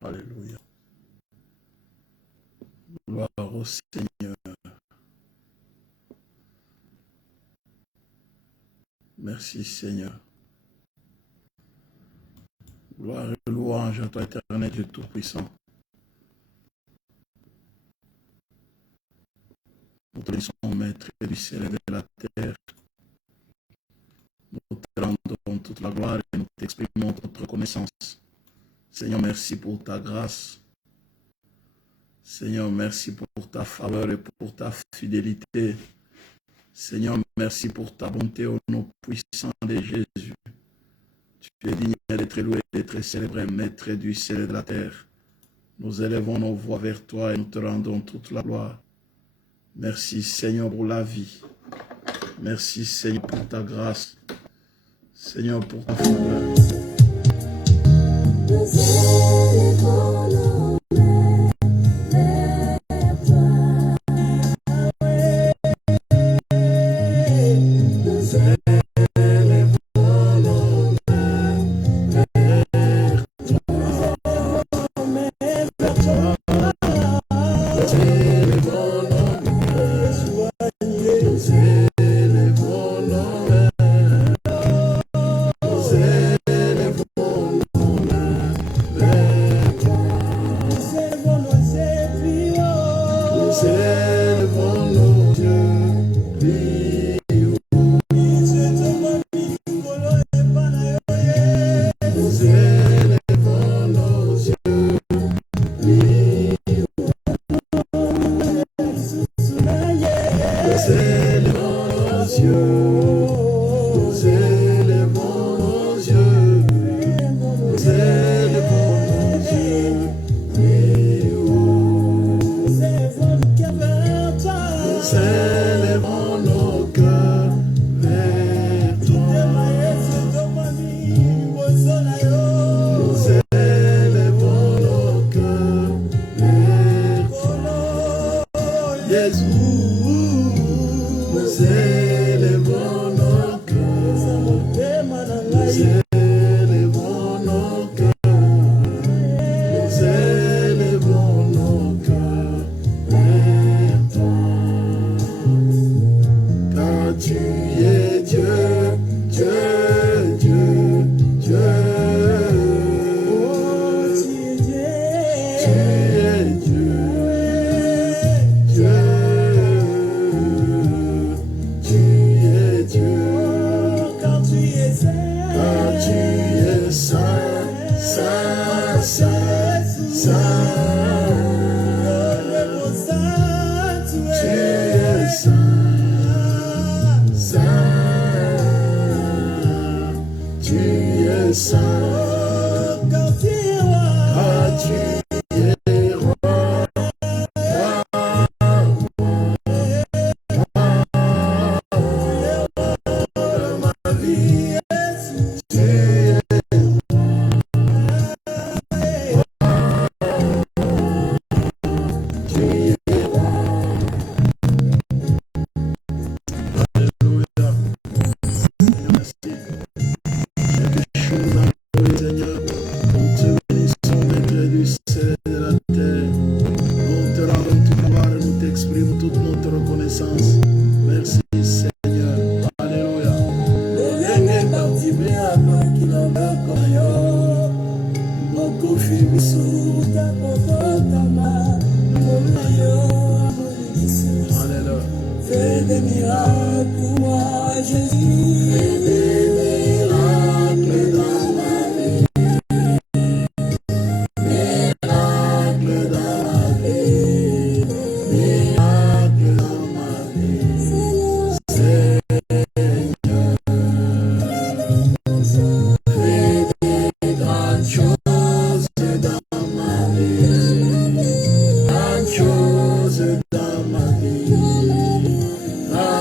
Alléluia. Gloire au Seigneur. Merci Seigneur. Gloire et louange à toi, éternel Dieu Tout-Puissant. Nous te laissons, Maître du ciel et de la terre. Nous te rendons toute la gloire et nous t'exprimons notre reconnaissance. Seigneur, merci pour ta grâce. Seigneur, merci pour ta faveur et pour ta fidélité. Seigneur, merci pour ta bonté au nom puissant de Jésus. Tu es digne d'être loué, d'être célébré, Maître du ciel et de la terre. Nous élevons nos voix vers toi et nous te rendons toute la gloire. Merci Seigneur pour la vie. Merci Seigneur pour ta grâce. Seigneur pour ta faveur.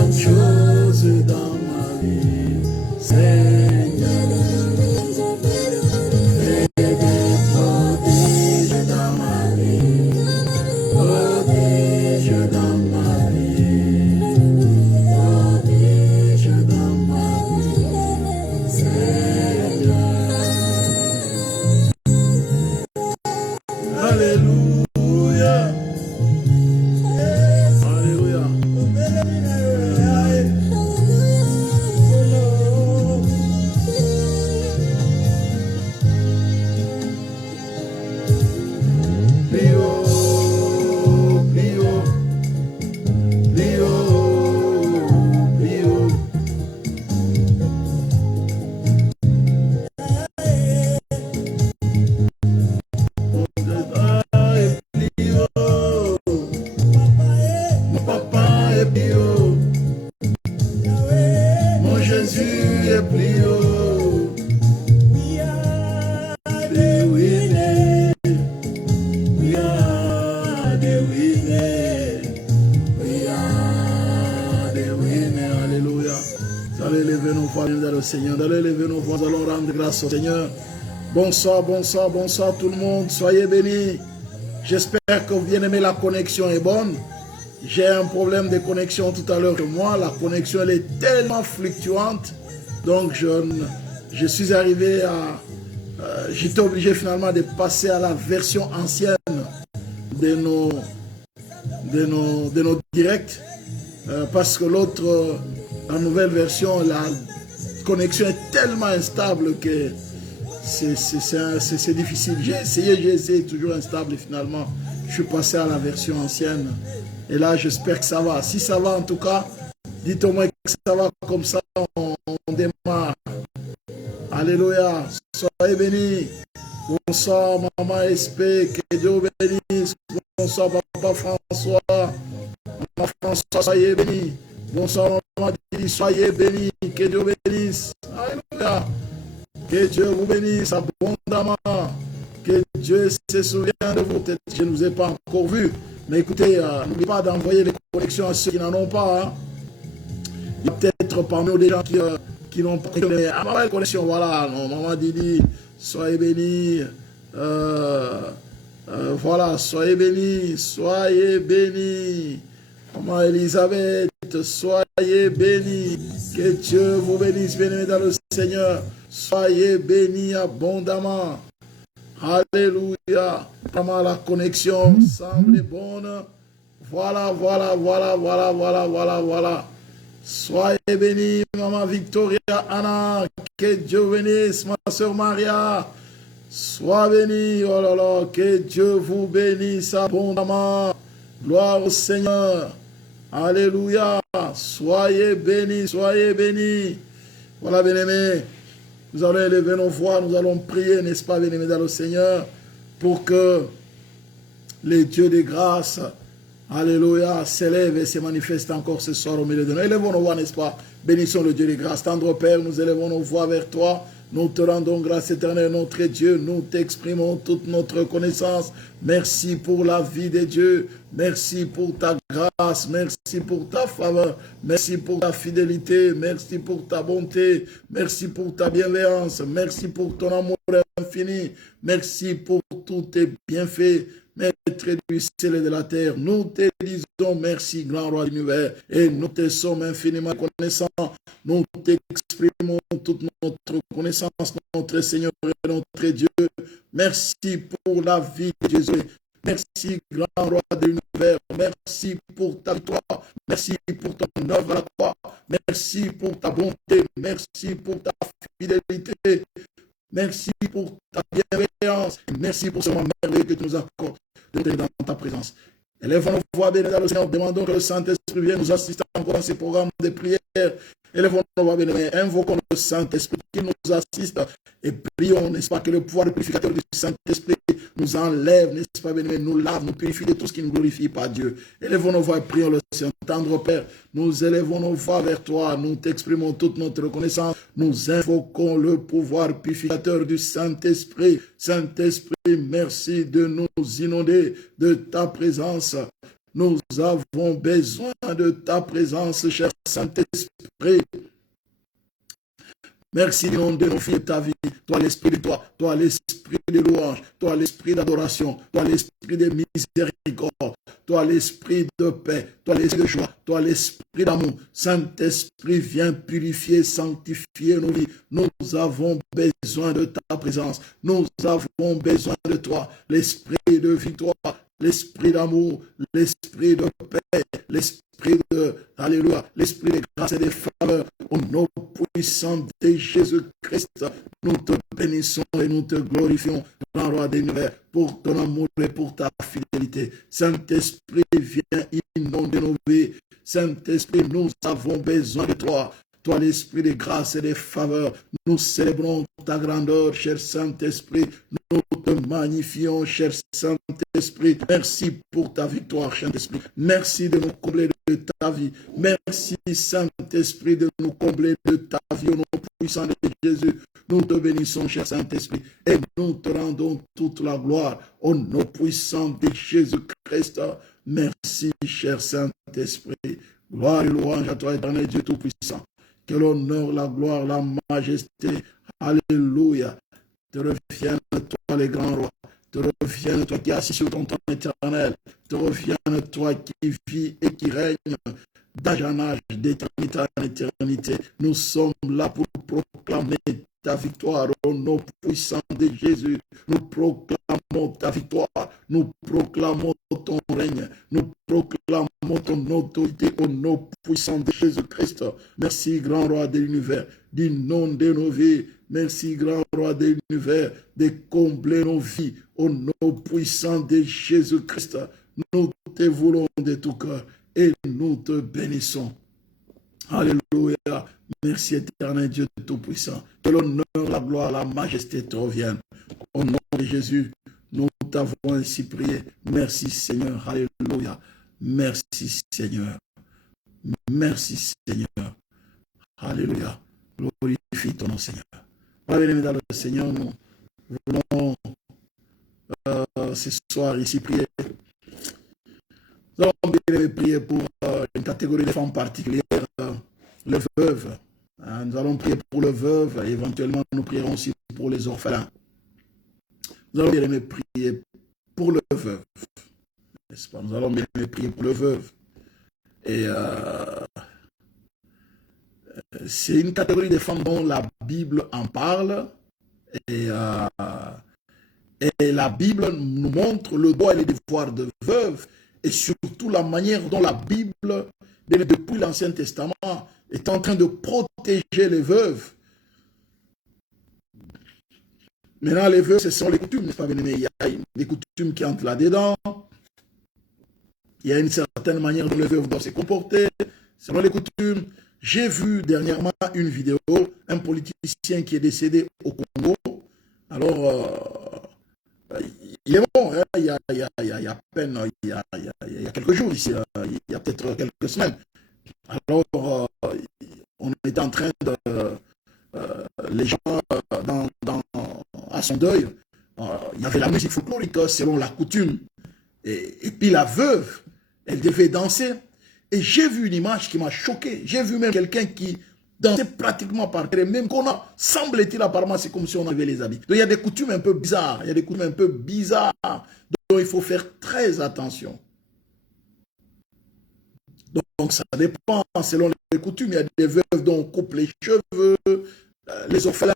Chose dans ma vie, Alléluia. Alléluia. Seigneur, d'aller lever nos voix, allons rendre grâce au Seigneur. Bonsoir, bonsoir, bonsoir tout le monde, soyez bénis. J'espère que vous bien aimé, la connexion est bonne. J'ai un problème de connexion tout à l'heure que moi, la connexion elle est tellement fluctuante. Donc je suis arrivé à... j'étais obligé finalement de passer à la version ancienne de nos directs. Parce que l'autre, la nouvelle version, la connexion est tellement instable que c'est difficile. J'ai essayé, toujours instable et finalement, je suis passé à la version ancienne. Et là, j'espère que ça va. Si ça va en tout cas, dites-moi que ça va comme ça, on démarre. Alléluia, soyez bénis. Bonsoir Maman SP, que Dieu vous bénisse. Bonsoir Papa François. Maman François, soyez bénis. Bonsoir Maman Didi, soyez bénis. Que Dieu vous bénisse. Alléluia. Que Dieu vous bénisse abondamment. Que Dieu se souvienne de vous. Peut-être que je ne vous ai pas encore vu. Mais écoutez, n'oubliez pas d'envoyer les connexions à ceux qui n'en ont pas. Hein. Il y a peut-être parmi nous des gens qui n'ont pas de connexion. Voilà, non, Maman Didi, soyez bénis. Voilà, soyez bénis. Soyez bénis. Maman Elisabeth, soyez bénis. Que Dieu vous bénisse, bien-aimés dans le Seigneur. Soyez bénis abondamment. Alléluia. Vraiment la connexion semble bonne. Voilà. Soyez bénis, Maman Victoria Anna. Que Dieu bénisse, ma soeur Maria. Sois bénis, oh là là. Que Dieu vous bénisse abondamment. Gloire au Seigneur. Alléluia. Soyez bénis, soyez bénis. Voilà, bien-aimés. Nous allons élever nos voix, nous allons prier, n'est-ce pas, bien-aimés dans le Seigneur, pour que les dieux de grâce, alléluia, s'élèvent et se manifestent encore ce soir au milieu de nous. Élevons nos voix, n'est-ce pas? Bénissons le Dieu de grâce. Tendre Père, nous élevons nos voix vers toi. Nous te rendons grâce éternelle, notre Dieu. Nous t'exprimons toute notre reconnaissance. Merci pour la vie de Dieu. Merci pour ta grâce. Merci pour ta faveur. Merci pour ta fidélité. Merci pour ta bonté. Merci pour ta bienveillance. Merci pour ton amour infini. Merci pour tous tes bienfaits. Maître du ciel et de la terre, nous te disons merci, grand roi de l'univers, et nous te sommes infiniment reconnaissants. Nous t'exprimons toute notre connaissance, notre Seigneur et notre Dieu. Merci pour la vie de Jésus. Merci, grand roi de l'univers. Merci pour ta victoire. Merci pour ton œuvre à la croix. Merci pour ta bonté. Merci pour ta fidélité. Merci pour ta bienveillance. Merci pour ce moment merveilleux que tu nous accordes dans ta présence. Élèvons nos voix, bien dans le Seigneur. Demandons que le Saint-Esprit vienne nous assister encore dans ces programmes de prière. Élèvons nos voix, bien aimés. Invoquons le Saint-Esprit qui nous assiste et prions, n'est-ce pas, que le pouvoir purificateur du Saint-Esprit nous enlève, n'est-ce pas, bien aimés, nous lave, nous purifie de tout ce qui ne glorifie pas Dieu. Élèvons nos voix et prions le Seigneur. Tendre Père, nous élevons nos voix vers toi, nous t'exprimons toute notre reconnaissance, nous invoquons le pouvoir purificateur du Saint-Esprit. Saint-Esprit, merci de nous inonder de ta présence. Nous avons besoin de ta présence, cher Saint-Esprit. Merci d'inonder nos filles de ta vie. Toi l'Esprit de toi l'Esprit de louange, toi l'esprit d'adoration, toi l'esprit de miséricorde, toi l'esprit de paix, toi l'esprit de joie, toi l'esprit d'amour. Saint-Esprit, viens purifier, sanctifier nos vies. Nous avons besoin de ta présence. Nous avons besoin de toi. L'esprit de victoire, l'esprit d'amour, l'esprit de paix, l'esprit de, alléluia, l'esprit de grâce et de faveur. Au nom puissant de Jésus-Christ, nous te bénissons et nous te glorifions, grand roi des univers, pour ton amour et pour ta fidélité. Saint-Esprit, viens inonder nos vies. Saint-Esprit, nous avons besoin de toi. Toi, l'esprit de grâce et de faveur, nous célébrons ta grandeur, cher Saint-Esprit. Nous te magnifions, cher Saint-Esprit. Merci pour ta victoire, Saint-Esprit. Merci de nous combler de ta vie. Merci, Saint-Esprit, de nous combler de ta vie au nom puissant de Jésus. Nous te bénissons, cher Saint-Esprit, et nous te rendons toute la gloire au nom puissant de Jésus-Christ. Merci, cher Saint-Esprit. Gloire et louange à toi, éternel Dieu Tout-Puissant. Que l'honneur, la gloire, la majesté, alléluia, te reviennent, toi les grands rois, te reviennent, toi qui es assis sur ton trône éternel, te reviennent, toi qui vis et qui règne d'âge en âge, d'éternité en éternité. Nous sommes là pour proclamer ta victoire au nom puissant de Jésus. Nous proclamons ta victoire, nous proclamons ton règne, nous proclamons ton autorité au nom puissant de Jésus-Christ. Merci, grand roi de l'univers, d'inonder nos vies. Merci, grand roi de l'univers, de combler nos vies au nom puissant de Jésus-Christ. Nous te voulons de tout cœur et nous te bénissons. Alléluia. Merci éternel Dieu Tout-Puissant. Que l'honneur, la gloire, la majesté te reviennent. Au nom de Jésus, nous t'avons ainsi prié. Merci Seigneur. Alléluia. Merci Seigneur. Merci Seigneur. Alléluia. Glorifie ton nom Seigneur. Bien-aimés dans le Seigneur, nous voulons ce soir ici prier. Nous allons bien prier pour une catégorie de femmes particulières, les veuves. Nous allons prier pour les veuves et éventuellement nous prierons aussi pour les orphelins. Nous allons bien prier pour les veuves. N'est-ce pas? Nous allons bien prier pour les veuves. Et c'est une catégorie de femmes dont la Bible en parle. Et la Bible nous montre le droit et les devoirs de veuves. Et surtout la manière dont la Bible, depuis l'Ancien Testament, est en train de protéger les veuves. Maintenant, les veuves, ce sont les coutumes, n'est-ce pas, bien-aimé? Il y a des coutumes qui entrent là-dedans. Il y a une certaine manière dont les veuves doivent se comporter, selon les coutumes. J'ai vu dernièrement une vidéo, un politicien qui est décédé au Congo. Alors, il est bon, hein, il y a à peine, il y a quelques jours ici, il y a peut-être quelques semaines. Alors, on était en train de... les gens, à son deuil, il y avait la musique folklorique selon la coutume. Et puis la veuve, elle devait danser. Et j'ai vu une image qui m'a choqué. J'ai vu même quelqu'un qui dansait pratiquement par terre. Même qu'on a, semble-t-il apparemment, c'est comme si on avait les habits. Donc il y a des coutumes un peu bizarres. Il y a des coutumes un peu bizarres. Donc il faut faire très attention. Donc ça dépend selon les coutumes. Il y a des veuves dont on coupe les cheveux. Les orphelins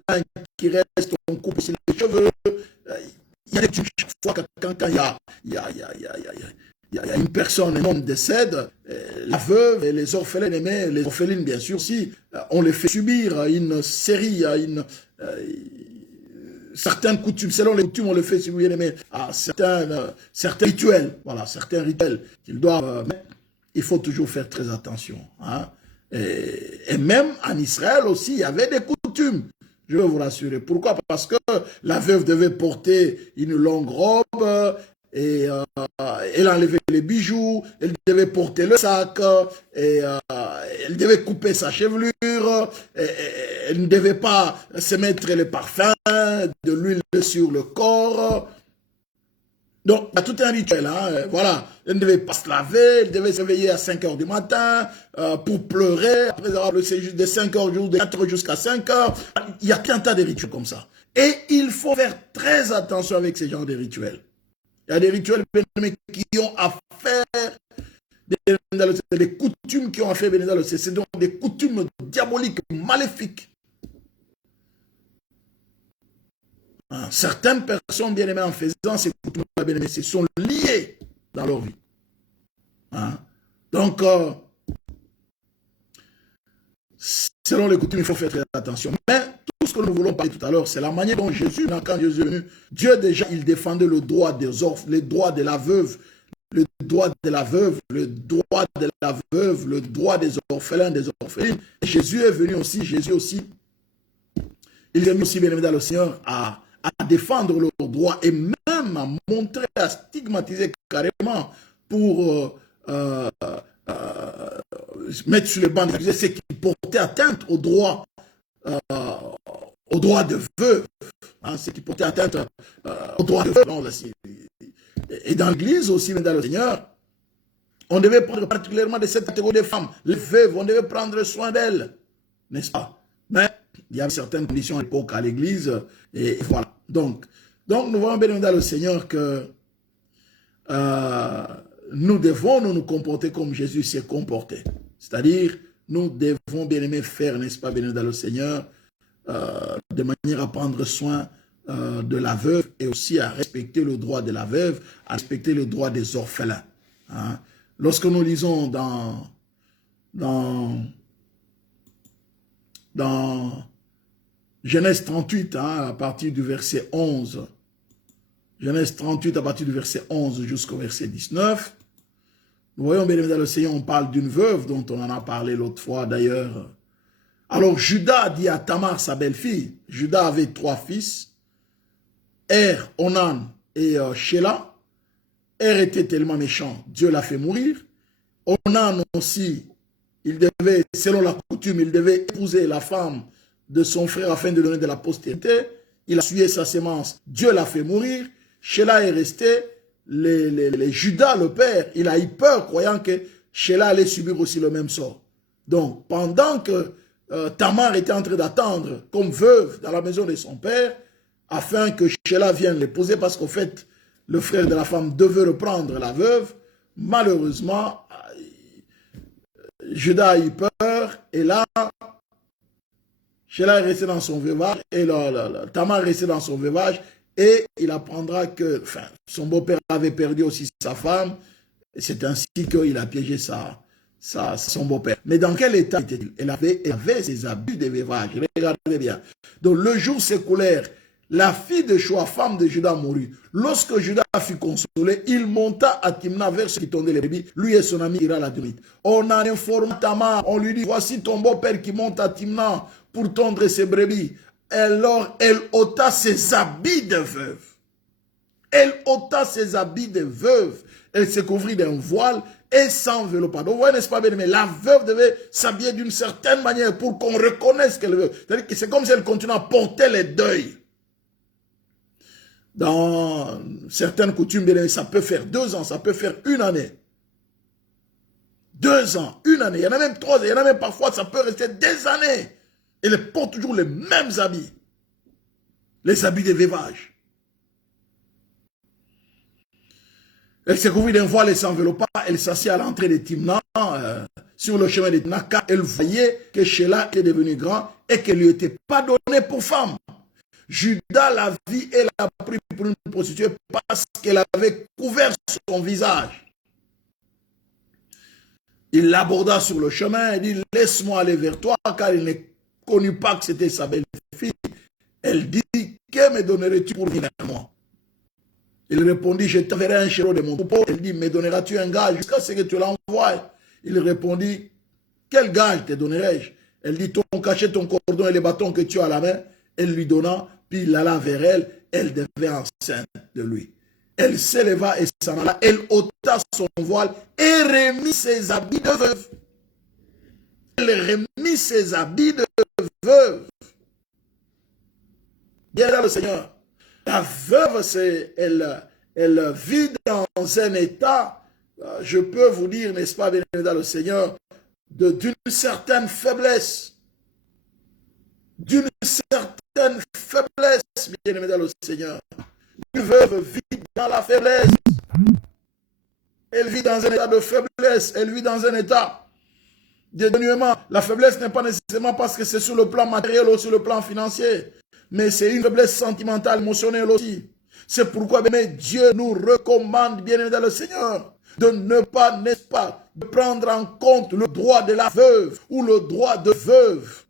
qui restent, on coupe aussi les cheveux. Il y a des coutumes chaque fois quand il y a une personne, un homme décède, la veuve et les orphelins, les orphelines bien sûr, si on les fait subir une série, certaines coutumes, selon les coutumes, on les fait subir à certains rituels, voilà, certains rituels qu'ils doivent mettre. Il faut toujours faire très attention. Hein. Et même en Israël aussi, il y avait des coutumes. Je veux vous rassurer. Pourquoi? Parce que la veuve devait porter une longue robe et elle enlevait les bijoux, elle devait porter le sac, et elle devait couper sa chevelure, elle ne devait pas se mettre les parfums, de l'huile sur le corps. Donc, il y a tout un rituel, hein, voilà. Elle ne devait pas se laver, elle devait se réveiller à 5 h du matin pour pleurer, après avoir le séjour de 5 h, de 4 h jusqu'à 5 h. Il y a tout un tas de rituels comme ça. Et il faut faire très attention avec ces genres de rituels. Il y a des rituels qui ont à faire, des coutumes qui ont à faire, c'est donc des coutumes diaboliques, maléfiques. Certaines personnes, bien aimées, en faisant ces coutumes, bien aimées, se sont liées dans leur vie. Donc, selon les coutumes, il faut faire très attention. Mais tout ce que nous voulons parler tout à l'heure, c'est la manière dont Jésus, quand Jésus est venu, Dieu déjà, il défendait le droit des orphelins, le droit de la veuve, le droit de la veuve, le droit de la veuve, le droit des orphelins, des orphelines. Et Jésus est venu aussi, il est venu aussi, bien évidemment, le Seigneur à défendre leurs droits et même à montrer, à stigmatiser carrément pour mettre sur les bancs d'accusés ceux qui portaient atteinte aux droits de veuve, ceux qui portaient atteinte aux droits de veuve. Et dans l'église aussi, dans le Seigneur, on devait prendre particulièrement de cette catégorie de femmes, les veuves, on devait prendre soin d'elles, n'est-ce pas? Mais il y avait certaines conditions à l'époque à l'église, et voilà. Donc nous voyons bien dans le Seigneur que nous devons nous comporter comme Jésus s'est comporté. C'est-à-dire, nous devons bien aimer faire, n'est-ce pas, bien dans le Seigneur, de manière à prendre soin de la veuve et aussi à respecter le droit de la veuve, à respecter le droit des orphelins. Lorsque nous lisons dans Genèse 38, à partir du verset 11, Genèse 38 à partir du verset 11 jusqu'au verset 19, nous voyons bien dans le Seigneur, on parle d'une veuve dont on en a parlé l'autre fois d'ailleurs. Alors Judas dit à Tamar, sa belle-fille, Judas avait 3 fils, Er, Onan et Shelah. Er était tellement méchant, Dieu l'a fait mourir. Onan aussi, il devait, selon la coutume, il devait épouser la femme de son frère afin de donner de la postérité. Il a sué sa sémence, Dieu l'a fait mourir. Shelah est resté, les Judas, le père, il a eu peur, croyant que Shelah allait subir aussi le même sort. Donc, pendant que Tamar était en train d'attendre comme veuve dans la maison de son père, afin que Shelah vienne l'épouser, parce qu'au fait, le frère de la femme devait reprendre la veuve, malheureusement, Judas a eu peur, et là, Shelah est resté dans son veuvage, et Tamar est resté dans son veuvage, et il apprendra que son beau-père avait perdu aussi sa femme, et c'est ainsi qu'il a piégé son beau-père. Mais dans quel état était-il? Elle avait ses habits de veuvage, regardez bien. Donc le jour s'écoulèrent, la fille de Shoa, femme de Judas, mourut. Lorsque Judas fut consolé, il monta à Timna vers ceux qui tondaient les brebis, lui et son ami Ira la Dunite. On a informé Tamar, on lui dit, voici ton beau-père qui monte à Timna pour tondre ses brebis. Alors elle ôta ses habits de veuve. Elle ôta ses habits de veuve. Elle se couvrit d'un voile et s'enveloppa. Donc, vous voyez, n'est-ce pas bien, mais la veuve devait s'habiller d'une certaine manière pour qu'on reconnaisse qu'elle veut. C'est-à-dire que c'est comme si elle continuait à porter les deuils. Dans certaines coutumes, ça peut faire 2 ans, ça peut faire 1 année. 2 ans, 1 année, il y en a même 3 ans, il y en a même parfois, ça peut rester des années. Et elle porte toujours les mêmes habits. Les habits de veuvage. Elle s'est couvrie d'un voile et s'enveloppa. Elle s'assit à l'entrée de Timna, sur le chemin de Timna, car elle voyait que Shelah était devenu grand et qu'elle ne lui était pas donnée pour femme. Judas la vit et l'a pris pour une prostituée parce qu'elle avait couvert son visage. Il l'aborda sur le chemin et dit, laisse-moi aller vers toi, car il ne connut pas que c'était sa belle-fille. Elle dit, que me donnerais-tu pour venir à moi? Il répondit, je t'enverrai un chéreau de mon troupeau. Elle dit, me donneras-tu un gage jusqu'à ce que tu l'envoies? Il répondit, quel gage te donnerai-je? Elle dit, ton cachet, ton cordon et les bâtons que tu as à la main. Elle lui donna, puis il alla vers elle devint enceinte de lui. Elle s'éleva et s'en alla, elle ôta son voile et remit ses habits de veuve. Elle remit ses habits de veuve. Bien là le Seigneur. La veuve, elle vit dans un état, je peux vous dire, n'est-ce pas, bien dans le Seigneur, d'une certaine faiblesse, d'une certaine certaine faiblesse, bien-aimé dans le Seigneur. Une veuve vit dans la faiblesse. Elle vit dans un état de faiblesse. Elle vit dans un état de dénuement. La faiblesse n'est pas nécessairement parce que c'est sur le plan matériel ou sur le plan financier. Mais c'est une faiblesse sentimentale, émotionnelle aussi. C'est pourquoi, bien aimé, Dieu nous recommande, bien aimé dans le Seigneur, de ne pas, n'est-ce pas, de prendre en compte le droit de la veuve ou le droit de veuve.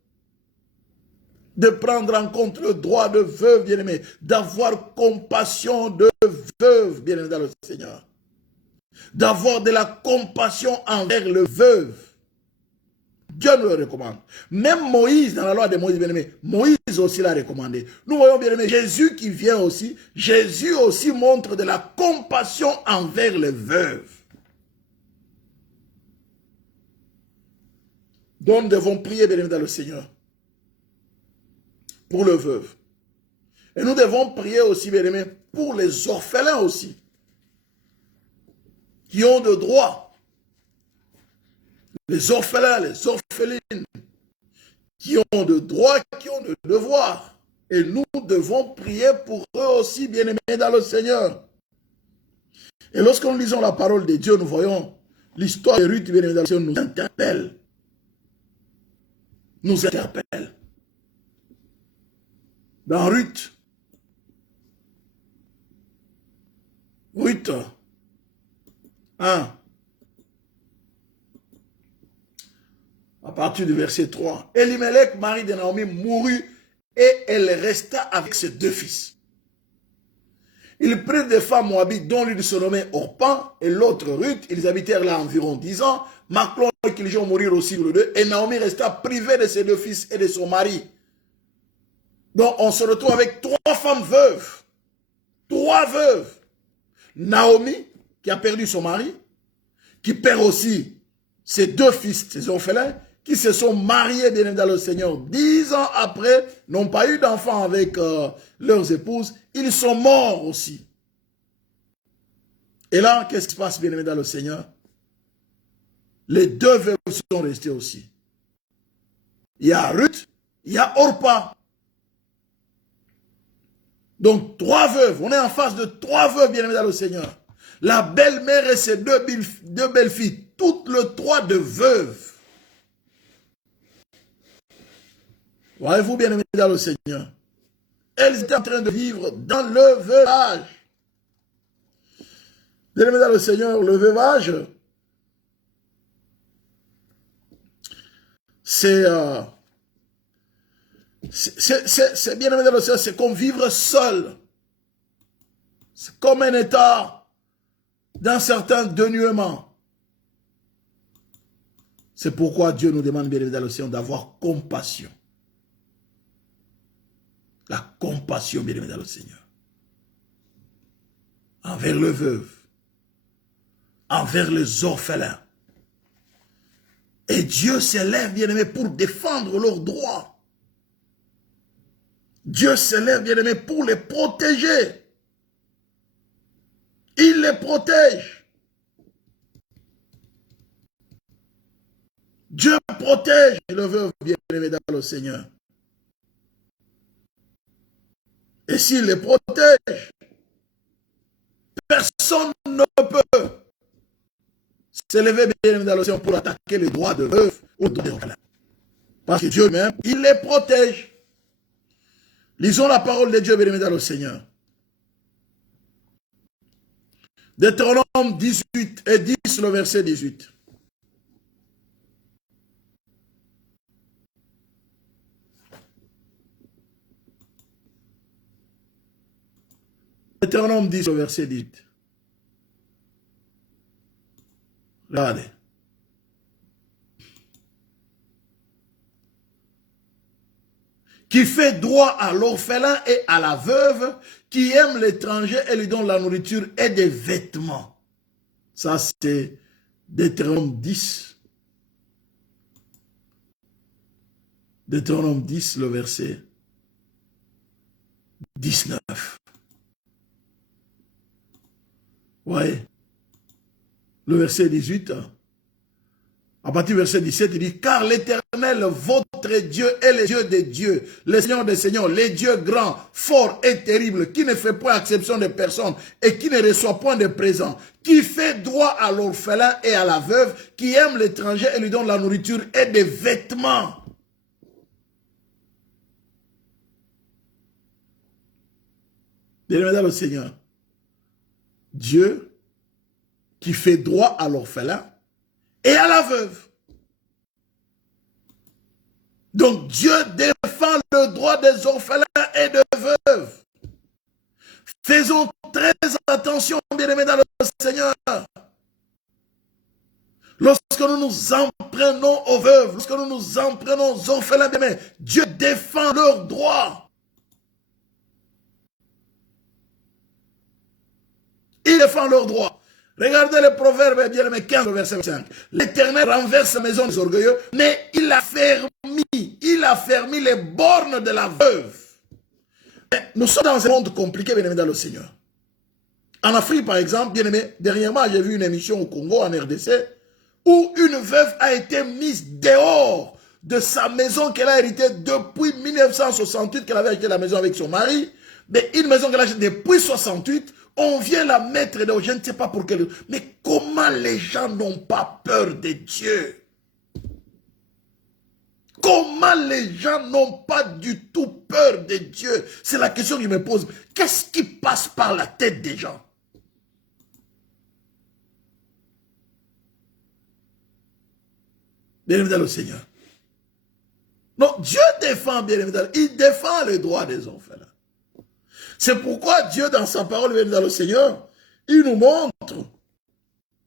De prendre en compte le droit de veuve, bien-aimé, d'avoir compassion de veuve, bien-aimé dans le Seigneur. D'avoir de la compassion envers le veuve. Dieu nous le recommande. Même Moïse, dans la loi de Moïse, bien-aimé, Moïse aussi l'a recommandé. Nous voyons, bien-aimé, Jésus qui vient aussi, Jésus aussi montre de la compassion envers les veuves. Donc nous devons prier, bien-aimé, dans le Seigneur, pour le veuve. Et nous devons prier aussi, bien-aimé, pour les orphelins aussi, qui ont de droits. Les orphelins, les orphelines, qui ont de droits, qui ont de devoirs. Et nous devons prier pour eux aussi, bien-aimés dans le Seigneur. Et lorsque nous lisons la parole de Dieu, nous voyons l'histoire de Ruth, bien-aimés dans le Seigneur, nous interpelle. Nous interpelle. Dans Ruth, Ruth 1, à partir du verset 3, Elimelech, mari de Naomi, mourut et elle resta avec ses deux fils. Ils prirent des femmes moabites dont l'une se nommait Orpan et l'autre Ruth. Ils habitèrent là environ 10 ans. Machlon et Kiljon moururent aussi tous les deux. Et Naomi resta privée de ses deux fils et de son mari. Donc on se retrouve avec 3 femmes veuves. 3 veuves. Naomi, qui a perdu son mari, qui perd aussi ses 2 fils, ses orphelins, qui se sont mariés bien dans le Seigneur 10 ans après, n'ont pas eu d'enfants avec leurs épouses, ils sont morts aussi. Et là, qu'est-ce qui se passe bien aimé dans le Seigneur? Les 2 veuves sont restées aussi. Il y a Ruth, il y a Orpa. Donc 3 veuves, on est en face de 3 veuves bien aimées dans le Seigneur. La belle-mère et ses 2 belles-filles, toutes les 3 de veuves. Voyez-vous, bien-aimés dans le Seigneur, elles étaient en train de vivre dans le veuvage. Bien-aimés dans le Seigneur, le veuvage, c'est bien-aimé dans le Seigneur, c'est comme vivre seul. C'est comme un état d'un certain dénuement. C'est pourquoi Dieu nous demande, bien-aimés dans le Seigneur, d'avoir compassion. La compassion, bien-aimé dans le Seigneur. Envers le veuve. Envers les orphelins. Et Dieu s'élève, bien-aimé, pour défendre leurs droits. Dieu s'élève, bien-aimé, pour les protéger. Il les protège. Dieu protège le veuve, bien-aimé dans le Seigneur. Et s'il les protège, personne ne peut s'élever bien dans le ciel pour attaquer les droits de veuve ou de orphelin. Parce que Dieu même, il les protège. Lisons la parole de Dieu bien dans le Seigneur. Deutéronome 18 et 10, le verset 18. Deutéronome 10, le verset 18. Regardez. Qui fait droit à l'orphelin et à la veuve, qui aime l'étranger et lui donne la nourriture et des vêtements. Ça, c'est Deutéronome 10. Deutéronome 10, le verset 19. Ouais. Le verset 18. À partir du verset 17, il dit, car l'Éternel, votre Dieu, est le Dieu des dieux, le Seigneur des seigneurs, les dieux grands, forts et terribles, qui ne fait point exception de personne et qui ne reçoit point de présent, qui fait droit à l'orphelin et à la veuve, qui aime l'étranger et lui donne la nourriture et des vêtements. Bien-aimé dans le Seigneur, Dieu qui fait droit à l'orphelin et à la veuve. Donc Dieu défend le droit des orphelins et de veuves. Faisons très attention, bien-aimés dans le Seigneur. Lorsque nous nous en prenons aux veuves, lorsque nous nous en prenons aux orphelins, bien-aimés, Dieu défend leurs droits. Il défend leurs droits. Regardez le proverbe, bien-aimé, 15, verset 5. L'Éternel renverse la maison des orgueilleux, mais il a fermé les bornes de la veuve. Mais nous sommes dans un monde compliqué, bien-aimé, dans le Seigneur. En Afrique, par exemple, bien-aimé, dernièrement, j'ai vu une émission au Congo, en RDC, où une veuve a été mise dehors de sa maison qu'elle a héritée depuis 1968, qu'elle avait acheté la maison avec son mari, mais une maison qu'elle a achetée depuis 1968, on vient la mettre dehors, je ne sais pas pour quelle. Mais comment les gens n'ont pas peur de Dieu? Comment les gens n'ont pas du tout peur de Dieu? C'est la question que je me pose. Qu'est-ce qui passe par la tête des gens? Bien-aimé dans le Seigneur. Non, Dieu défend, bien-aimé dans le Seigneur. Il défend les droits des orphelins. C'est pourquoi Dieu, dans sa parole, bien-aimé dans le Seigneur, il nous montre,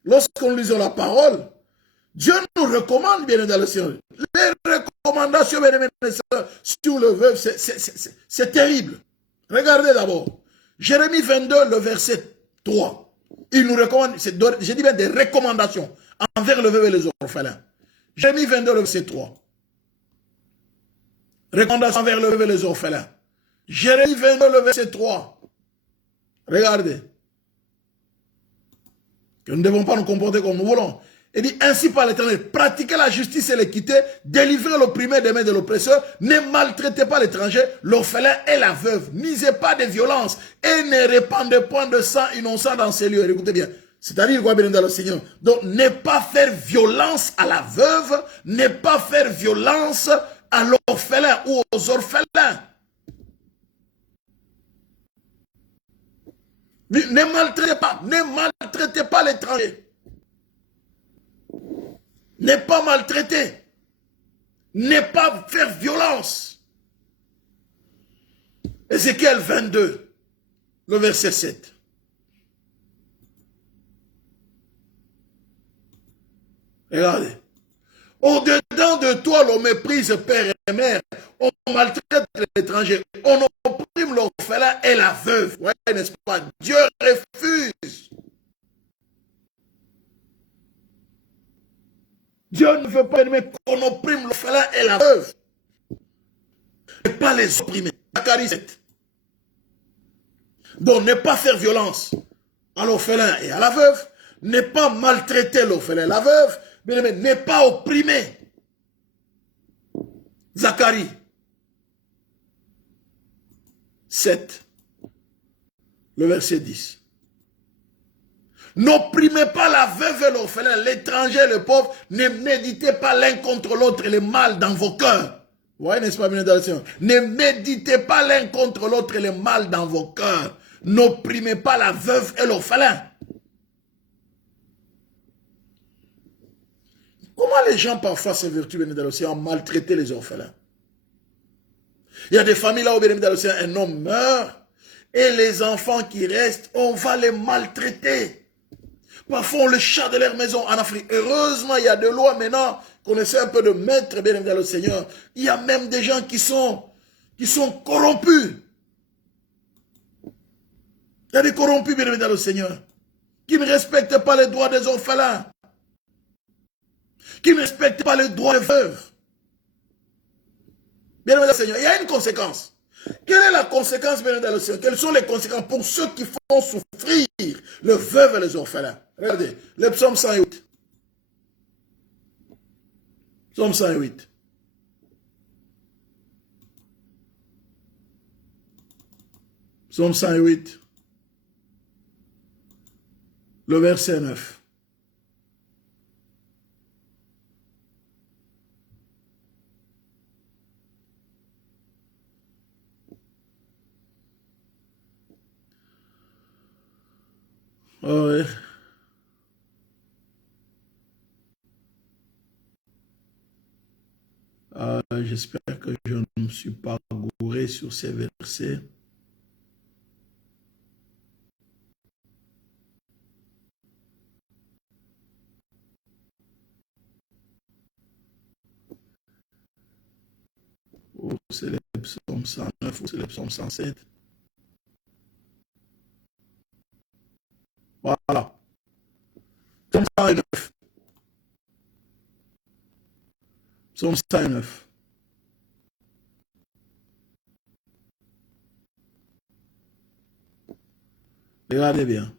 lorsqu'on lit la parole, Dieu nous recommande, bien-aimé dans le Seigneur. Les recommandations, bien-aimé sur le veuve, c'est terrible. Regardez d'abord. Jérémie 22, le verset 3. Il nous recommande, j'ai dit bien des recommandations envers le veuve et les orphelins. Jérémie 22, le verset 3. Recommandation envers le veuve et les orphelins. Jérémie 22, le verset 3. Regardez. Que nous ne devons pas nous comporter comme nous voulons. Il dit, ainsi par l'Éternel, pratiquez la justice et l'équité, délivrez l'opprimé des mains de l'oppresseur, ne maltraitez pas l'étranger, l'orphelin et la veuve, n'usez pas de violence et ne répandez point de sang innocent dans ces lieux. Écoutez bien, c'est-à-dire quoi, bien dans le Seigneur? Donc, ne pas faire violence à la veuve, ne pas faire violence à l'orphelin ou aux orphelins. Ne maltraitez pas l'étranger. Ne pas maltraiter. Ne pas faire violence. Ézéchiel 22, le verset 7. Regardez. Au-dedans de toi, l'on méprise père et mère. On maltraite l'étranger. On opprime l'orphelin et la veuve. Ouais, n'est-ce pas? Dieu refuse. Dieu ne veut pas qu'on opprime l'orphelin et la veuve. Et pas les opprimer. Zacharie 7. Donc, ne pas faire violence à l'orphelin et à la veuve. Ne pas maltraiter l'orphelin et la veuve. Mais ne pas opprimer. Zacharie 7, le verset 10. N'opprimez pas la veuve et l'orphelin, l'étranger et le pauvre. Ne méditez pas l'un contre l'autre le mal dans vos cœurs. Vous voyez, n'est-ce pas, bien dans le Seigneur? Ne méditez pas l'un contre l'autre le mal dans vos cœurs. N'opprimez pas la veuve et l'orphelin. Comment les gens parfois se vertuent, bien dans le Seigneur, maltraiter les orphelins? Il y a des familles là où, bien dans le Seigneur, un homme meurt et les enfants qui restent, on va les maltraiter. Parfois, on les chasse de leur maison en Afrique. Heureusement, il y a des lois maintenant qu'on essaie un peu de mettre, bien dans le Seigneur. Il y a même des gens qui sont corrompus. Il y a des corrompus, bien dans le Seigneur, qui ne respectent pas les droits des orphelins, qui ne respectent pas les droits des veuves. Bien dans le Seigneur, il y a une conséquence. Quelle est la conséquence, bien dans le Seigneur? Quelles sont les conséquences pour ceux qui font souffrir les veuves et les orphelins? Regardez, le psaume 108. Psaume 108. Psaume 108. Le verset 9. Oh ouais. J'espère que je ne me suis pas gouré sur ces versets. Ou c'est le psaume 109 ou c'est le psaume 107. Voilà. Psaume 109. Psaume 109. Regardez bien.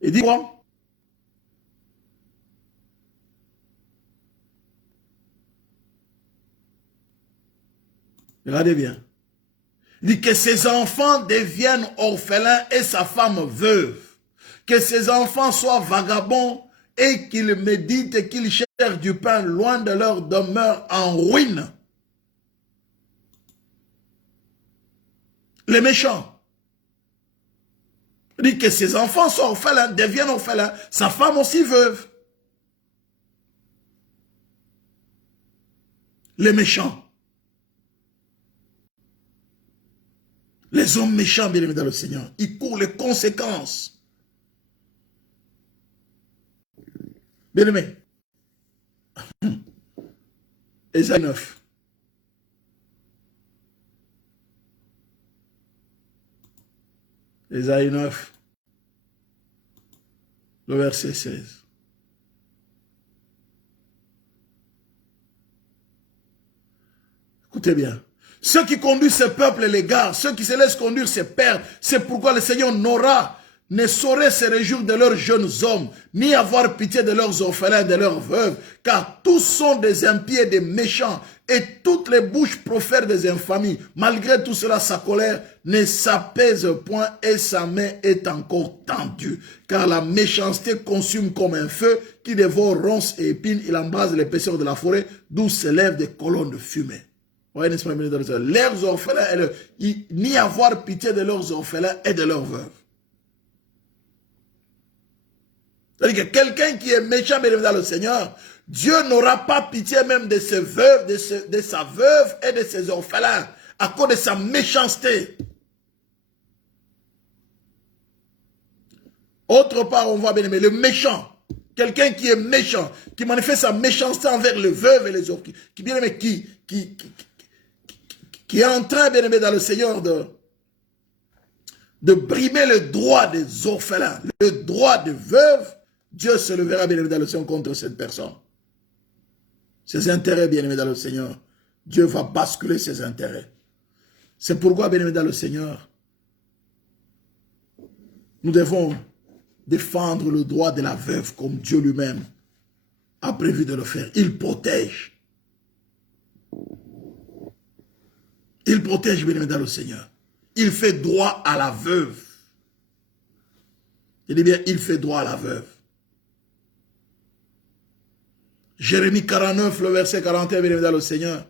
Il dit quoi? Regardez bien. Il dit que ses enfants deviennent orphelins et sa femme veuve. Que ses enfants soient vagabonds et qu'ils méditent et qu'ils cherchent du pain loin de leur demeure en ruine. Les méchants. Il dit que ses enfants soient orphelins, deviennent orphelins, sa femme aussi veuve. Les méchants. Les hommes méchants, bien aimés dans le Seigneur, ils courent les conséquences. Bien aimé. Ésaïe 9. Ésaïe 9. Le verset 16. Écoutez bien. Ceux qui conduisent ce peuple l'égarent, ceux qui se laissent conduire se perdent. C'est pourquoi le Seigneur ne saurait se réjouir de leurs jeunes hommes, ni avoir pitié de leurs orphelins, de leurs veuves, car tous sont des impies et des méchants, et toutes les bouches profèrent des infamies. Malgré tout cela, sa colère ne s'apaise point et sa main est encore tendue, car la méchanceté consume comme un feu qui dévore ronces et épines, il embrase l'épaisseur de la forêt, d'où s'élèvent des colonnes de fumée. Ouais, n'est-ce pas, leurs orphelins, ni avoir pitié de leurs orphelins et de leurs veuves. C'est-à-dire que quelqu'un qui est méchant, bien dans le Seigneur, Dieu n'aura pas pitié même de ses veuves, de sa veuve et de ses orphelins, à cause de sa méchanceté. Autre part, on voit bien aimé, le méchant. Quelqu'un qui est méchant, qui manifeste sa méchanceté envers les veuves et les orphelins, qui bien aimé, qui est en train, bien aimé, dans le Seigneur, de brimer le droit des orphelins, le droit des veuves, Dieu se levera, bien aimé, dans le Seigneur contre cette personne. Ses intérêts, bien aimé, dans le Seigneur, Dieu va basculer ses intérêts. C'est pourquoi, bien aimé, dans le Seigneur, nous devons défendre le droit de la veuve comme Dieu lui-même a prévu de le faire. Il protège. Il protège, bien aimé, dans le Seigneur. Il fait droit à la veuve. Je dis bien, il fait droit à la veuve. Jérémie 49, le verset 41, bien aimé, dans le Seigneur.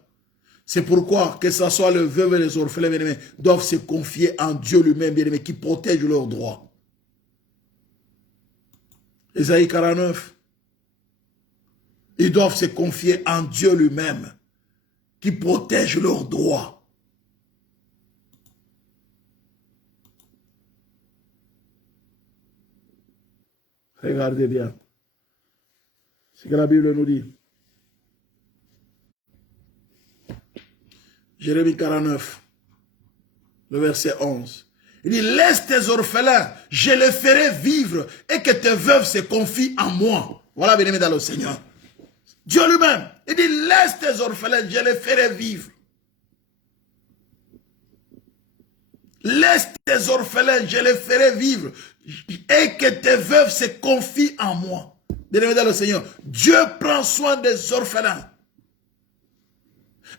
C'est pourquoi, que ce soit les veuves et les orphelins, bien aimé, doivent se confier en Dieu lui-même, bien aimé, qui protège leurs droits. Ésaïe 49. Ils doivent se confier en Dieu lui-même, qui protège leurs droits. Regardez bien. C'est ce que la Bible nous dit. Jérémie 49, le verset 11. Il dit, laisse tes orphelins, je les ferai vivre, et que tes veuves se confient en moi. Voilà, bien aimé dans le Seigneur. Dieu lui-même, il dit, laisse tes orphelins, je les ferai vivre. Laisse tes orphelins, je les ferai vivre, et que tes veuves se confient en moi. Bien-aimé dans le Seigneur, Dieu prend soin des orphelins.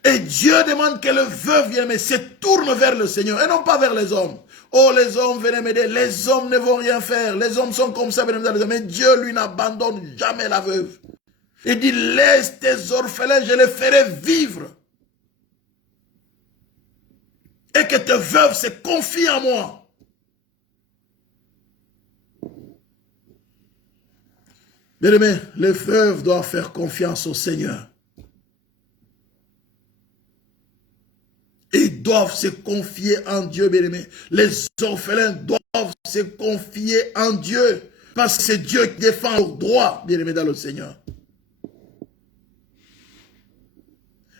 Et Dieu demande que le veuve, bien-aimé, se tourne vers le Seigneur, et non pas vers les hommes. Oh, les hommes, venez m'aider. Les hommes ne vont rien faire. Les hommes sont comme ça, bien-aimé dans le Seigneur. Mais Dieu, lui, n'abandonne jamais la veuve. Il dit, laisse tes orphelins, je les ferai vivre. Et que tes veuves se confient en moi. Bien-aimés, les veuves doivent faire confiance au Seigneur. Ils doivent se confier en Dieu, bien-aimés. Les orphelins doivent se confier en Dieu. Parce que c'est Dieu qui défend leurs droits, bien-aimés dans le Seigneur.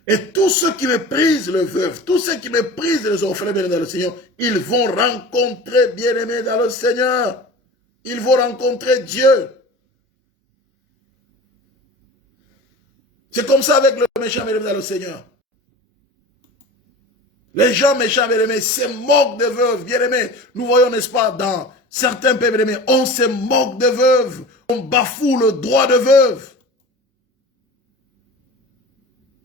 Et tous ceux qui méprisent le veuve, tous ceux qui méprisent les orphelins, bien-aimés dans le Seigneur, ils vont rencontrer, bien-aimés dans le Seigneur. Ils vont rencontrer Dieu. C'est comme ça avec le méchant, bien-aimé dans le Seigneur. Les gens méchants, bien-aimés, se moquent de veuves. Bien-aimés, nous voyons, n'est-ce pas, dans certains pays, bien-aimés, on se moque de veuves. On bafoue le droit de veuve.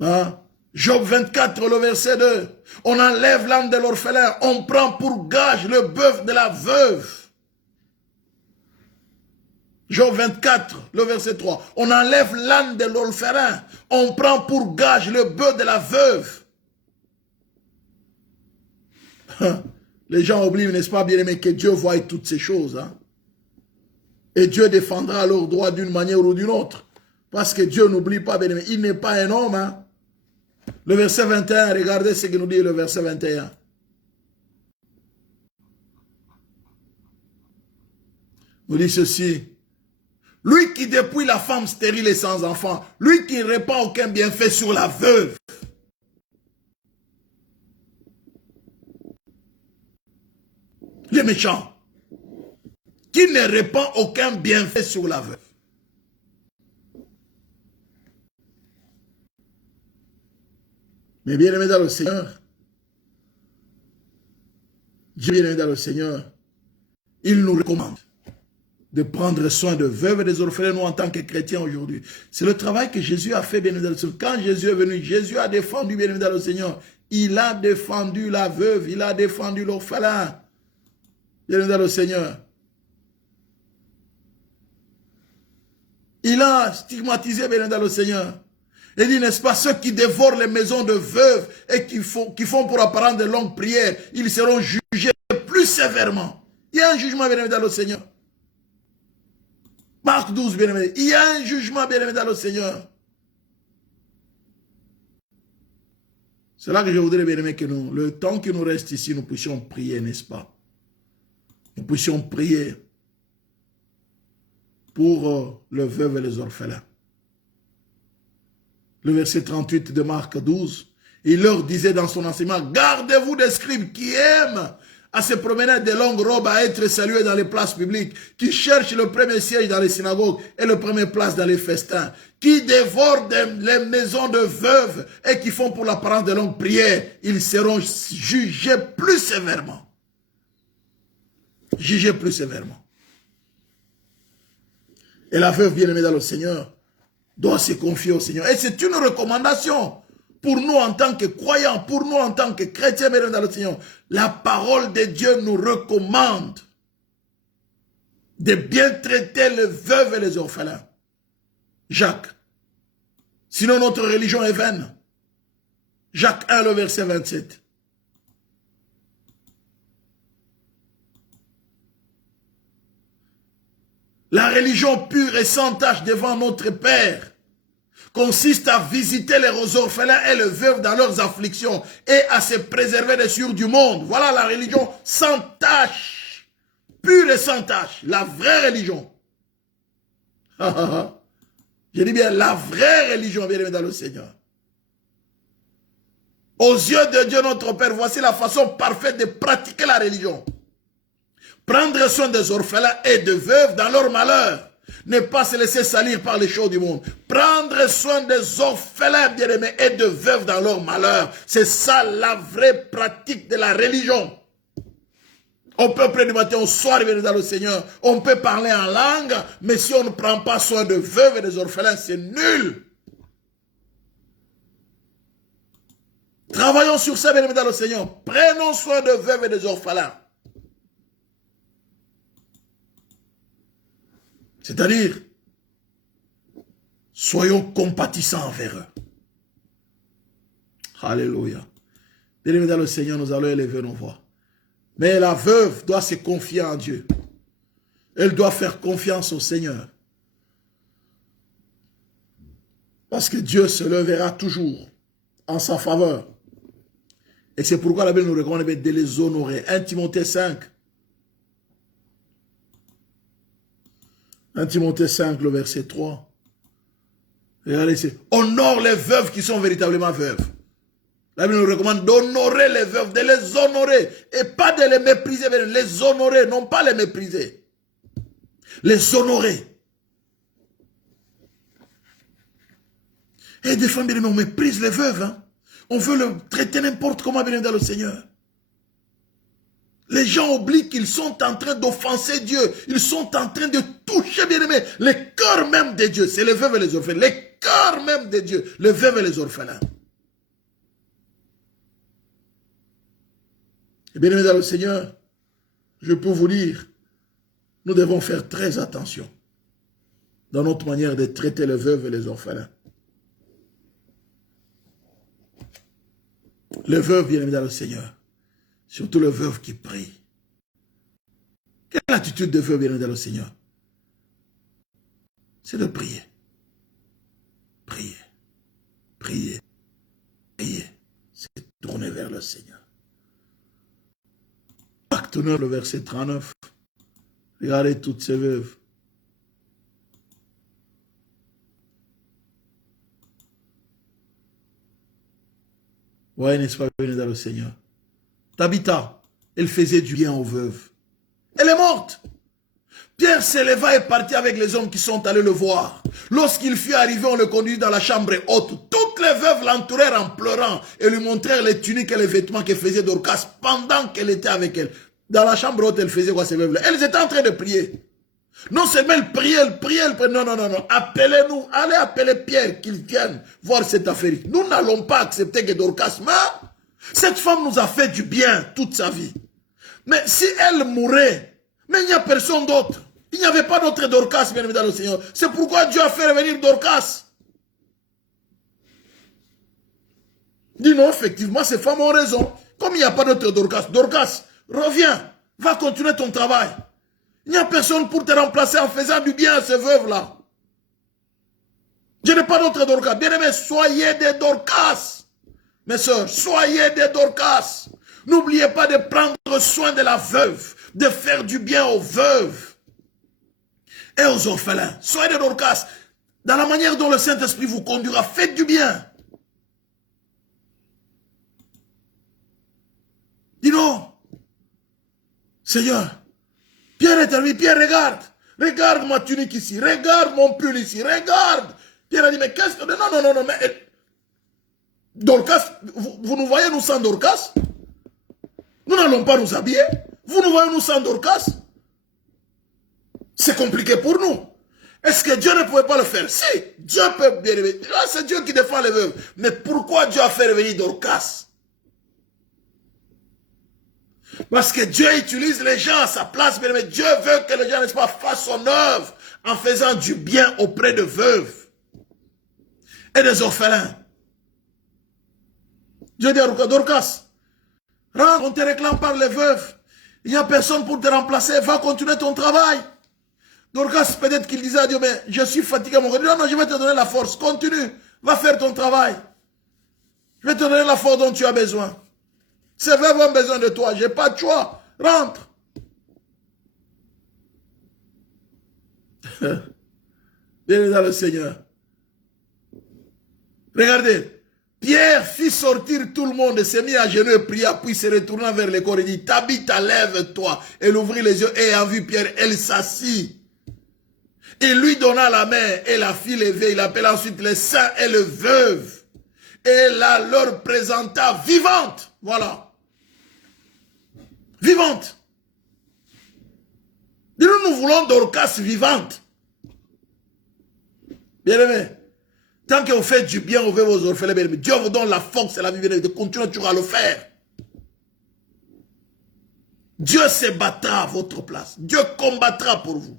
Hein? Job 24, le verset 2. On enlève l'âme de l'orphelin. On prend pour gage le bœuf de la veuve. Job 24, le verset 3. On enlève l'âne de l'orphelin. On prend pour gage le bœuf de la veuve. Les gens oublient, n'est-ce pas, bien-aimé, que Dieu voit toutes ces choses. Hein? Et Dieu défendra leurs droits d'une manière ou d'une autre. Parce que Dieu n'oublie pas, bien-aimé, il n'est pas un homme. Hein? Le verset 21, regardez ce que nous dit le verset 21. Nous dit ceci. Lui qui dépouille la femme stérile et sans enfant, lui qui ne répand aucun bienfait sur la veuve. Les méchants, qui ne répand aucun bienfait sur la veuve. Mais bien aimé dans le Seigneur, Dieu bien aimé dans le Seigneur, il nous recommande de prendre soin de veuves et des orphelins, nous en tant que chrétiens aujourd'hui. C'est le travail que Jésus a fait, bien aimé dans le Seigneur. Quand Jésus est venu, Jésus a défendu, bien aimé dans le Seigneur. Il a défendu la veuve, il a défendu l'orphelin. Bien aimé dans le Seigneur. Il a stigmatisé, bien aimé dans le Seigneur. Il dit, n'est-ce pas, ceux qui dévorent les maisons de veuves et qui font pour apparence de longues prières, ils seront jugés plus sévèrement. Il y a un jugement, bien aimé dans le Seigneur. Marc 12, bien aimé. Il y a un jugement, bien aimé dans le Seigneur. C'est là que je voudrais, bien aimé, que nous, le temps qui nous reste ici, nous puissions prier, n'est-ce pas? Nous puissions prier pour le veuve et les orphelins. Le verset 38 de Marc 12, il leur disait dans son enseignement, gardez-vous des scribes qui aiment à se promener de longues robes, à être salués dans les places publiques, qui cherchent le premier siège dans les synagogues et le premier place dans les festins, qui dévorent les maisons de veuves et qui font pour l'apparence de longues prières, ils seront jugés plus sévèrement. Jugés plus sévèrement. Et la veuve bien-aimée dans le Seigneur doit se confier au Seigneur. Et c'est une recommandation pour nous en tant que croyants, pour nous en tant que chrétiens bien-aimés dans le Seigneur. La parole de Dieu nous recommande de bien traiter les veuves et les orphelins. Jacques. Sinon notre religion est vaine. Jacques 1, le verset 27. La religion pure et sans tache devant notre Père consiste à visiter les orphelins et les veuves dans leurs afflictions et à se préserver des souillures du monde. Voilà la religion sans tache, pure et sans tache, la vraie religion. Je dis bien la vraie religion, bien aimé dans le Seigneur. Aux yeux de Dieu notre Père, voici la façon parfaite de pratiquer la religion. Prendre soin des orphelins et des veuves dans leur malheur. Ne pas se laisser salir par les choses du monde. Prendre soin des orphelins bien-aimés et de veuves dans leur malheur. C'est ça la vraie pratique de la religion. On peut prier du matin au soir, bien dans le Seigneur. On peut parler en langue, mais si on ne prend pas soin de veuves et des orphelins, c'est nul. Travaillons sur ça, bien dans le Seigneur. Prenons soin de veuves et des orphelins. C'est-à-dire, soyons compatissants envers eux. Alléluia. Bien dans le Seigneur, nous allons élever nos voix. Mais la veuve doit se confier en Dieu. Elle doit faire confiance au Seigneur. Parce que Dieu se lèvera toujours en sa faveur. Et c'est pourquoi la Bible nous recommande de les honorer. 1 Timothée 5. 1 Timothée 5, le verset 3. Regardez ici. Honore les veuves qui sont véritablement veuves. La Bible nous recommande d'honorer les veuves, de les honorer. Et pas de les mépriser, mais de les honorer, non pas les mépriser. Les honorer. Et des fois, bien aimés, on méprise les veuves. Hein? On veut le traiter n'importe comment, bien aimé, dans le Seigneur. Les gens oublient qu'ils sont en train d'offenser Dieu. Ils sont en train de toucher, bien aimé, les cœurs même de Dieu. C'est les veuves et les orphelins. Les cœurs même de Dieu. Les veuves et les orphelins. Et bien aimé dans le Seigneur, je peux vous dire, nous devons faire très attention dans notre manière de traiter les veuves et les orphelins. Les veuves, bien aimé dans le Seigneur, surtout les veuves qui prient. Quelle est l'attitude des veuves, bien aimé dans le Seigneur? C'est de prier. Prier. Prier. Prier. C'est tourner vers le Seigneur. Acte 9, le verset 39. Regardez toutes ces veuves. Voyez, n'est-ce pas, venez dans le Seigneur. Tabitha, elle faisait du bien aux veuves. Elle est morte. Pierre s'éleva et partit avec les hommes qui sont allés le voir. Lorsqu'il fut arrivé, on le conduisit dans la chambre haute. Toutes les veuves l'entourèrent en pleurant et lui montrèrent les tuniques et les vêtements qu'elle faisait Dorcas pendant qu'elle était avec elle. Dans la chambre haute, elle faisait quoi ces veuves-là? Elles étaient en train de prier. Non seulement elle priait, elle priait, elle priait. Non, non, non, non. Appelez-nous. Allez appeler Pierre qu'il vienne voir cette affaire. Nous n'allons pas accepter que Dorcas meure. Cette femme nous a fait du bien toute sa vie. Mais si elle mourait, mais il n'y a personne d'autre. Il n'y avait pas d'autre Dorcas, bien évidemment, le Seigneur. C'est pourquoi Dieu a fait revenir Dorcas. Dis non, effectivement, ces femmes ont raison. Comme il n'y a pas d'autre Dorcas, Dorcas, reviens, va continuer ton travail. Il n'y a personne pour te remplacer en faisant du bien à ces veuves-là. Je n'ai pas d'autre Dorcas. Bien aimé, soyez des Dorcas. Mes sœurs, soyez des Dorcas. N'oubliez pas de prendre soin de la veuve, de faire du bien aux veuves et aux orphelins. Soyez des Dorcas. Dans la manière dont le Saint-Esprit vous conduira, faites du bien. Dis non. Seigneur, Pierre est arrivé. Pierre, regarde. Regarde ma tunique ici. Regarde mon pull ici. Regarde. Pierre a dit, mais qu'est-ce que... Non, non, non, non, mais... Dorcas, vous nous voyez nous sans Dorcas? Nous n'allons pas nous habiller. Vous nous voyez nous sans Dorcas? C'est compliqué pour nous. Est-ce que Dieu ne pouvait pas le faire? Si, Dieu peut bien aimer. Là, c'est Dieu qui défend les veuves. Mais pourquoi Dieu a fait revenir Dorcas? Parce que Dieu utilise les gens à sa place, bien aimé. Dieu veut que les gens, n'est-ce pas, fassent son œuvre en faisant du bien auprès de veuves et des orphelins. Dieu dit à Dorcas, rentre, on te réclame par les veuves. Il n'y a personne pour te remplacer, va continuer ton travail. Dorcas, peut-être qu'il disait à Dieu, mais je suis fatigué, mon gars. Non, non, je vais te donner la force, continue, va faire ton travail. Je vais te donner la force dont tu as besoin. Ces veuves ont besoin de toi, je n'ai pas de choix, rentre. Bienvenue dans le Seigneur. Regardez. Pierre fit sortir tout le monde, s'est mis à genoux et pria, puis se retourna vers le corps et dit, Tabitha, lève-toi. Elle ouvrit les yeux et ayant vu Pierre, elle s'assit. Il lui donna la main et la fit lever. Il appela ensuite les saints et les veuves. Et la leur présenta vivante. Voilà. Vivante. Dis-nous, nous voulons Dorcas vivante. Bien-aimé, tant que vous faites du bien aux veuves, aux orphelins, bien-aimé, Dieu vous donne la force et la vie de continuer toujours à le faire. Dieu se battra à votre place. Dieu combattra pour vous.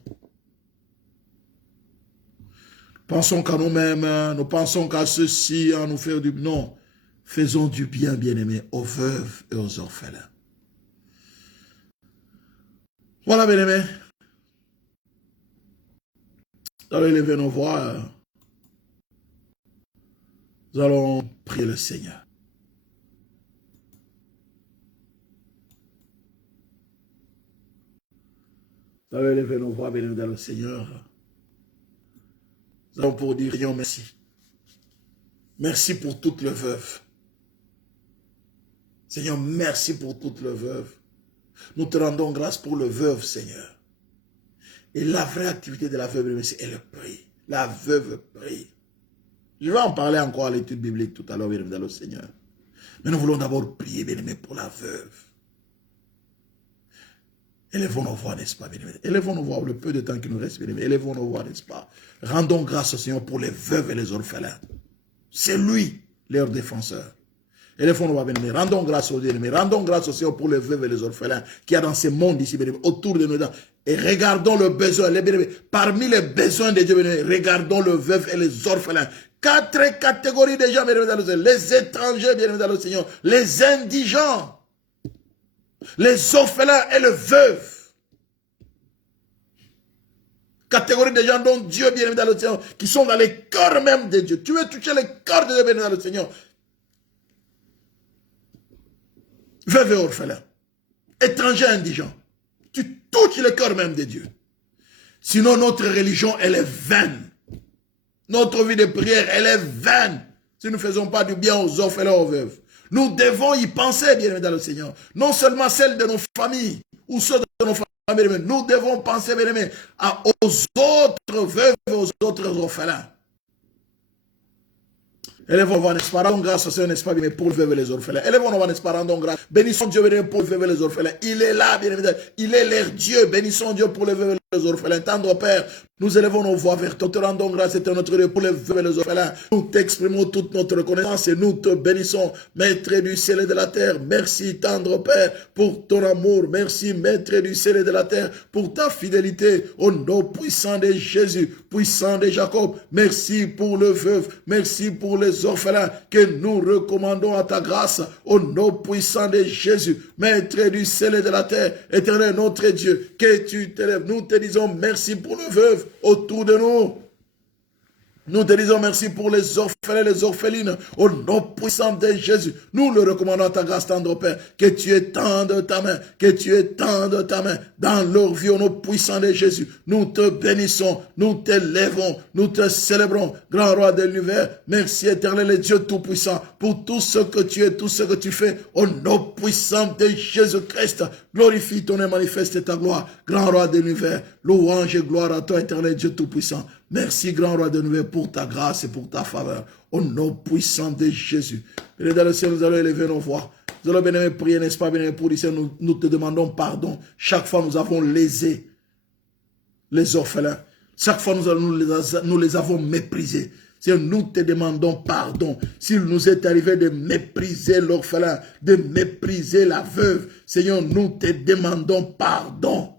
Pensons qu'à nous-mêmes, nous pensons qu'à ceci, à nous faire du bien. Non, faisons du bien, bien-aimés, aux veuves et aux orphelins. Voilà, bien-aimés. Nous allons élever nos voix. Nous allons prier le Seigneur. Nous allons élever nos voix, bien-aimés, dans le Seigneur. Nous allons pour dire merci. Merci pour toutes les veuves. Seigneur, merci pour toutes les veuves. Nous te rendons grâce pour le veuve, Seigneur. Et la vraie activité de la veuve, c'est elle prie. La veuve prie. Je vais en parler encore à l'étude biblique tout à l'heure, bien dans le Seigneur. Mais nous voulons d'abord prier, bien aimé, pour la veuve. Élevons nos voix, n'est-ce pas, bien aimé? Élevons nos voix, le peu de temps qui nous reste, bien aimé. Élevons nos voix, n'est-ce pas? Rendons grâce au Seigneur pour les veuves et les orphelins. C'est lui, leur défenseur. Élevons nos voix, bien aimé. Rendons grâce au Dieu, bien aimé. Rendons grâce au Seigneur pour les veuves et les orphelins qui y a dans ce monde ici, bien aimé, autour de nous. Et regardons le besoin, les bien aimés. Parmi les besoins de Dieu, bien aimé, regardons les veuves et les orphelins. 4 catégories de gens, bien aimé, dans le Seigneur. Les étrangers, bien aimé, dans le Seigneur. Les indigents. Les orphelins et les veuves. Catégorie de gens dont Dieu, bien aimé, dans le Seigneur, qui sont dans les cœurs même de Dieu. Tu veux toucher les cœurs de Dieu, bien aimé, dans le Seigneur. Veuve et orphelins. Étrangers, indigents. Tu touches le cœur même de Dieu. Sinon, notre religion, elle est vaine. Notre vie de prière, elle est vaine. Si nous ne faisons pas du bien aux orphelins, aux veuves. Nous devons y penser, bien aimé, dans le Seigneur. Non seulement celles de nos familles, ou ceux de nos familles, mais nous devons penser, bien aimé, aux autres veuves et aux autres orphelins. Élevons-nous, n'est-ce pas, rendons grâce au Seigneur, n'est-ce pas, bien aimé, pour les veuves et les orphelins. Élevons-nous, n'est-ce pas, rendons grâce. Bénissons Dieu, bien aimé, pour les veuves et les orphelins. Il est là, bien aimé, il est leur Dieu. Bénissons Dieu pour les veuves et les orphelins. Tendre Père, nous élevons nos voix vers toi, te rendons grâce, c'est notre Dieu, pour les veuves et les orphelins. Nous t'exprimons toute notre reconnaissance et nous te bénissons, Maître du ciel et de la terre. Merci, tendre Père, pour ton amour. Merci, Maître du ciel et de la terre, pour ta fidélité. Au nom puissant de Jésus, puissant de Jacob, merci pour le veuve, merci pour les orphelins que nous recommandons à ta grâce. Au nom puissant de Jésus, Maître du ciel et de la terre, éternel notre Dieu, que tu t'élèves. Nous te disons merci pour le veuve autour de nous. Nous te disons merci pour les orphelins et les orphelines. Au nom puissant de Jésus, nous le recommandons à ta grâce, tendre Père, que tu étendes ta main, que tu étendes ta main dans leur vie. Au nom puissant de Jésus, nous te bénissons, nous t'élèvons, nous te célébrons, grand roi de l'univers. Merci éternel et Dieu tout-puissant pour tout ce que tu es, tout ce que tu fais. Au nom puissant de Jésus-Christ, glorifie ton nom, manifeste ta gloire, grand roi de l'univers. Louange et gloire à toi, éternel Dieu tout-puissant. Merci, grand roi de l'univers, pour ta grâce et pour ta faveur. Au nom puissant de Jésus. Et dans le ciel, nous allons élever nos voix. Nous allons bien prier, n'est-ce pas, bien pour dire, nous te demandons pardon. Chaque fois, nous avons lésé les orphelins. Chaque fois, nous les avons méprisés. Seigneur, nous te demandons pardon. S'il nous est arrivé de mépriser l'orphelin, de mépriser la veuve, Seigneur, nous te demandons pardon.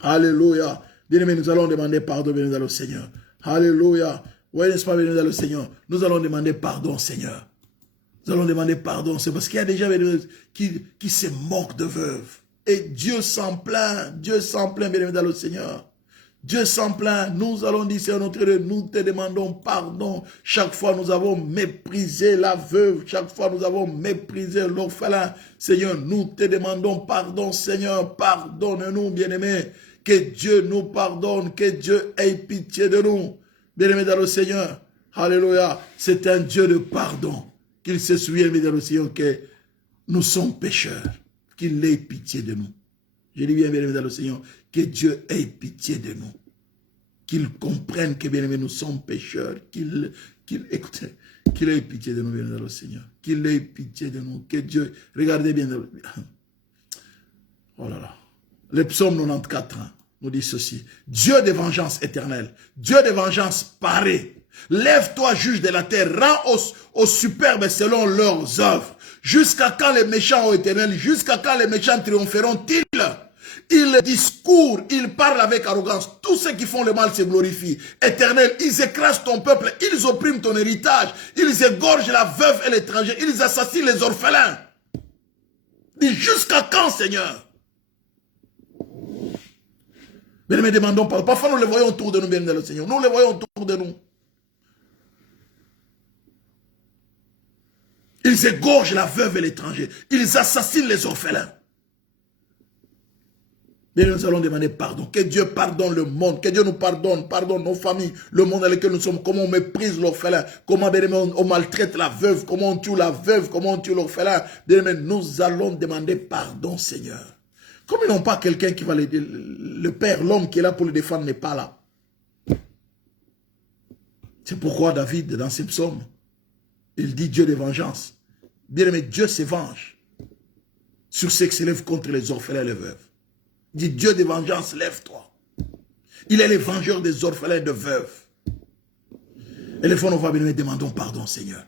Alléluia. Bien-aimés, nous allons demander pardon, bien dans le Seigneur. Alléluia. Oui, n'est-ce pas, bien dans le Seigneur. Nous allons demander pardon, Seigneur. Nous allons demander pardon. C'est parce qu'il y a des gens qui se moquent de veuves. Et Dieu s'en plaint. Dieu s'en plaint, bien dans le Seigneur. Dieu s'en plaint. Nous allons dire, Seigneur, notre Dieu, nous te demandons pardon. Chaque fois, nous avons méprisé la veuve. Chaque fois, nous avons méprisé l'orphelin. Seigneur, nous te demandons pardon, Seigneur. Pardonne-nous, bien-aimés. Que Dieu nous pardonne, que Dieu ait pitié de nous. Bien-aimés dans le Seigneur, alléluia, c'est un Dieu de pardon. Qu'il se souvienne, bien dans le Seigneur, que nous sommes pécheurs. Qu'il ait pitié de nous. Je dis bien, bien-aimés dans le Seigneur, que Dieu ait pitié de nous. Qu'il comprenne que, bien-aimés, nous sommes pécheurs. Qu'il ait pitié de nous, bien-aimés dans le Seigneur. Qu'il ait pitié de nous. Que Dieu, regardez bien. Oh là là. Le psaume 94 nous dit ceci. Dieu de vengeance éternelle, Dieu de vengeance paré, lève-toi, juge de la terre, rends aux superbes selon leurs œuvres. Jusqu'à quand les méchants, ô Éternel, jusqu'à quand les méchants triompheront-ils? Ils discourent, ils parlent avec arrogance. Tous ceux qui font le mal se glorifient. Éternel, ils écrasent ton peuple, ils oppriment ton héritage, ils égorgent la veuve et l'étranger, ils assassinent les orphelins. Dis, jusqu'à quand, Seigneur? Mais ne me demandons pas. Parfois, nous les voyons autour de nous, bien le Seigneur. Nous les voyons autour de nous. Ils égorgent la veuve et l'étranger. Ils assassinent les orphelins. Mais nous allons demander pardon. Que Dieu pardonne le monde. Que Dieu nous pardonne. Pardonne nos familles. Le monde dans lequel nous sommes. Comment on méprise l'orphelin. Comment on maltraite la veuve. Comment on tue la veuve. Comment on tue l'orphelin. Nous allons demander pardon, Seigneur. Comme ils n'ont pas quelqu'un qui va les dire, le Père, l'homme qui est là pour le défendre n'est pas là. C'est pourquoi David, dans ses psaumes, il dit Dieu de vengeance. Bien-aimé, Dieu se venge sur ceux qui s'élèvent contre les orphelins et les veuves. Il dit Dieu de vengeance, lève-toi. Il est le vengeur des orphelins et des veuves. Et les fois, nous va demandons pardon, Seigneur.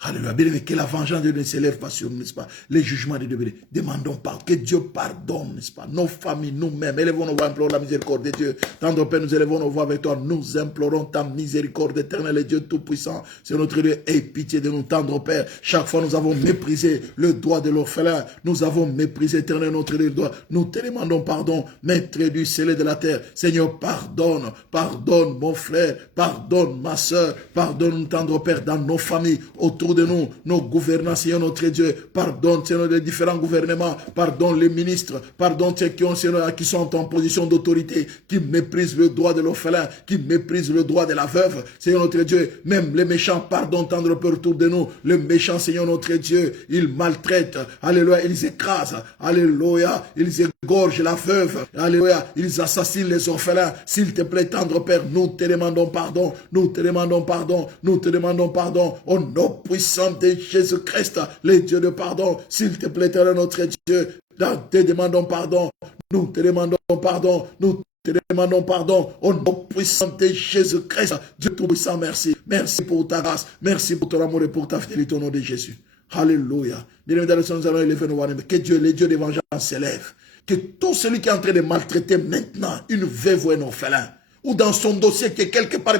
Alléluia. Bien aimé, que la vengeance de Dieu ne s'élève pas sur nous, n'est-ce pas? Les jugements de Dieu. Demandons pardon. Que Dieu pardonne, n'est-ce pas? Nos familles, nous-mêmes. Élevons nos voix, implorons la miséricorde de Dieu. Tendre Père, nous élevons nos voix avec toi. Nous implorons ta miséricorde éternelle et Dieu Tout-Puissant. C'est notre Dieu. Aie pitié de nous, tendre Père. Chaque fois, nous avons méprisé le droit de l'orphelin. Nous avons méprisé éternel notre Dieu. Nous te demandons pardon, Maître du ciel et de la terre. Seigneur, pardonne. Pardonne mon frère. Pardonne ma soeur. Pardonne, tendre Père, dans nos familles, autour de nous, nos gouvernants, Seigneur notre Dieu, pardonne, Seigneur, les différents gouvernements, pardonne les ministres, pardonne ceux qui ont, Seigneur, qui sont en position d'autorité, qui méprisent le droit de l'orphelin, qui méprisent le droit de la veuve, Seigneur notre Dieu, même les méchants, pardonne, tendre Père autour de nous, le méchant, Seigneur notre Dieu, ils maltraitent, alléluia, ils écrasent, alléluia, ils égorgent la veuve, alléluia, ils assassinent les orphelins, s'il te plaît, tendre Père, nous te demandons pardon, nous te demandons pardon, nous te demandons pardon, au nom puissant de Jésus-Christ, les dieux de pardon, s'il te plaît, notre Dieu, nous te demandons pardon, nous te demandons pardon, nous te demandons pardon, au nom puissant de Jésus-Christ, Dieu Tout-Puissant, merci, merci pour ta grâce, merci pour ton amour et pour ta fidélité au nom de Jésus. Alléluia. Bien évidemment, nous allons élever nos voix, que Dieu, les dieux de vengeance s'élèvent, que tout celui qui est en train de maltraiter maintenant une veuve ou un orphelin, ou dans son dossier, que quelque part,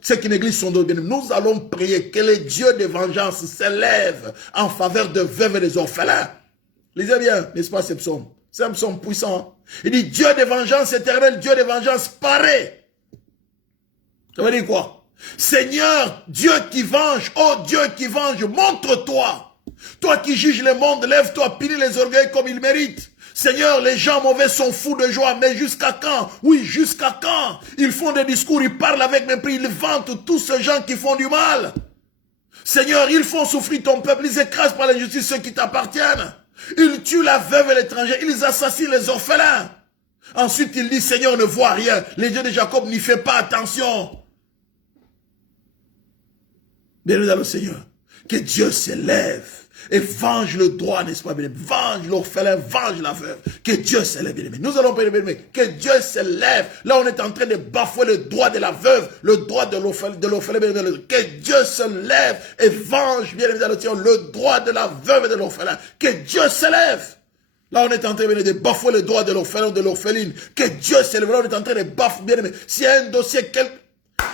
ceux qui négligent son dossier, nous allons prier que les dieux de vengeance s'élèvent en faveur de veuves et des orphelins. Lisez bien, n'est-ce pas, ce psaume? C'est un psaume puissant. Il dit Dieu de vengeance éternelle, Dieu de vengeance paré. Ça veut dire quoi? Seigneur, Dieu qui venge, oh Dieu qui venge, montre-toi. Toi qui juges le monde, lève-toi, punis les orgueils comme ils méritent. Seigneur, les gens mauvais sont fous de joie, mais jusqu'à quand? Oui, jusqu'à quand? Ils font des discours, ils parlent avec mépris, ils vantent tous ces gens qui font du mal. Seigneur, ils font souffrir ton peuple, ils écrasent par l'injustice ceux qui t'appartiennent. Ils tuent la veuve et l'étranger, ils assassinent les orphelins. Ensuite, il dit, Seigneur ne voit rien. Les dieux de Jacob n'y fait pas attention. Bien-aimé dans le Seigneur, que Dieu s'élève et venge le droit, n'est-ce pas, bien-aimé? Venge l'orphelin, venge la veuve. Que Dieu s'élève, bien-aimé. Nous allons prier, bien-aimé. Que Dieu s'élève. Là, on est en train de bafouer le droit de la veuve, le droit de l'orphelin, bien-aimé. Que Dieu se lève et venge, bien-aimé, dans le Seigneur, le droit de la veuve et de l'orphelin. Que Dieu s'élève. Là, on est en train de bafouer le droit de l'orphelin, de l'orpheline. Que Dieu s'élève. Là, on est en train de bafouer, bien-aimé. S'il y a un dossier,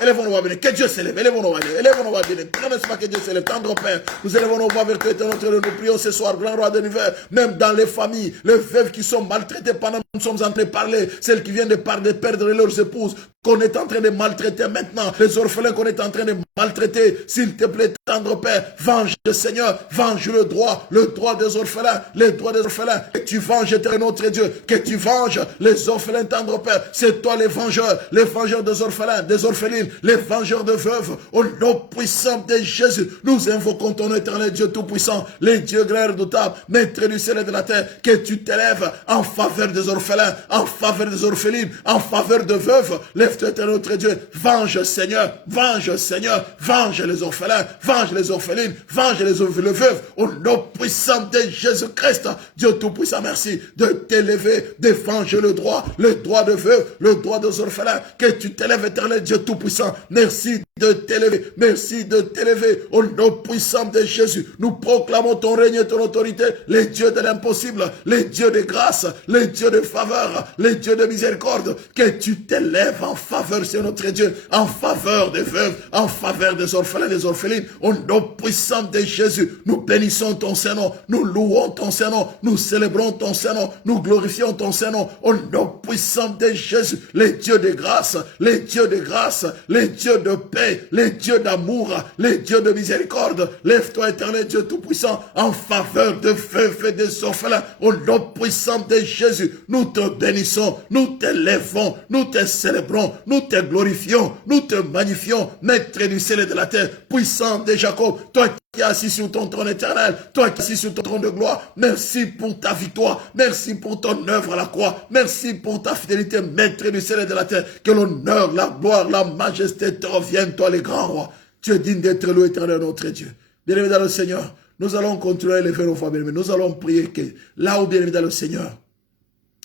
élèvons nos voix, bien. Que Dieu s'élève. Élèvons nos voix, bien. Élèvons nos voix, bien. N'est-ce pas que Dieu s'élève? Tendre Père, nous élevons nos voix vers toi, nous prions ce soir, grand roi de l'univers, même dans les familles, les veuves qui sont maltraitées pendant que nous sommes en train de parler, celles qui viennent de perdre leurs épouses, qu'on est en train de maltraiter maintenant, les orphelins qu'on est en train de maltraiter, s'il te plaît, tendre Père, venge le Seigneur, venge le droit des orphelins, les droits des orphelins, que tu venges, éternel notre Dieu, que tu venges les orphelins, tendre Père, c'est toi les vengeurs des orphelins, des orphelines, les vengeurs de veuves, au nom puissant de Jésus, nous invoquons ton éternel Dieu tout-puissant, les dieux grands et redoutables, maître du ciel et de la terre, que tu t'élèves en faveur des orphelins, orphelins, en faveur des orphelines, en faveur de veuves. Lève-toi, notre Dieu. Venge, Seigneur. Venge, Seigneur. Venge les orphelins. Venge les orphelines. Venge les veuves. Au nom puissant de Jésus-Christ. Dieu Tout-Puissant, merci de t'élever, de venger le droit de veuve, le droit des orphelins. Que tu t'élèves, éternel Dieu Tout-Puissant. Merci de t'élever. Merci de t'élever. Au nom puissant de Jésus, nous proclamons ton règne et ton autorité, les dieux de l'impossible, les dieux de grâce, les dieux de faveur, les dieux de miséricorde. Que tu t'élèves en faveur, c'est notre Dieu, en faveur des veuves, en faveur des orphelins, des orphelines. Au nom puissant de Jésus, nous bénissons ton Saint-Nom, nous louons ton Saint-Nom, nous célébrons ton Saint-Nom, nous glorifions ton Saint-Nom. Au nom puissant de Jésus, les dieux de grâce, les dieux de grâce, les dieux de paix, les dieux d'amour, les dieux de miséricorde. Lève-toi, éternel Dieu Tout-Puissant, en faveur de veuves et des orphelins. Au nom puissant de Jésus, nous te bénissons, nous t'élèvons, nous te célébrons, nous te glorifions, nous te magnifions, maître du ciel et de la terre, puissant de Jacob, toi qui es assis sur ton trône éternel, toi qui es assis sur ton trône de gloire. Merci pour ta victoire, merci pour ton œuvre à la croix, merci pour ta fidélité, maître du ciel et de la terre. Que l'honneur, la gloire, la majesté te reviennent, toi les grands rois. Tu es digne d'être loué, éternel notre Dieu. Bien-aimé dans le Seigneur, nous allons continuer à élever nos voix, bien-aimé. Nous allons prier que là où, bien-aimé dans le Seigneur,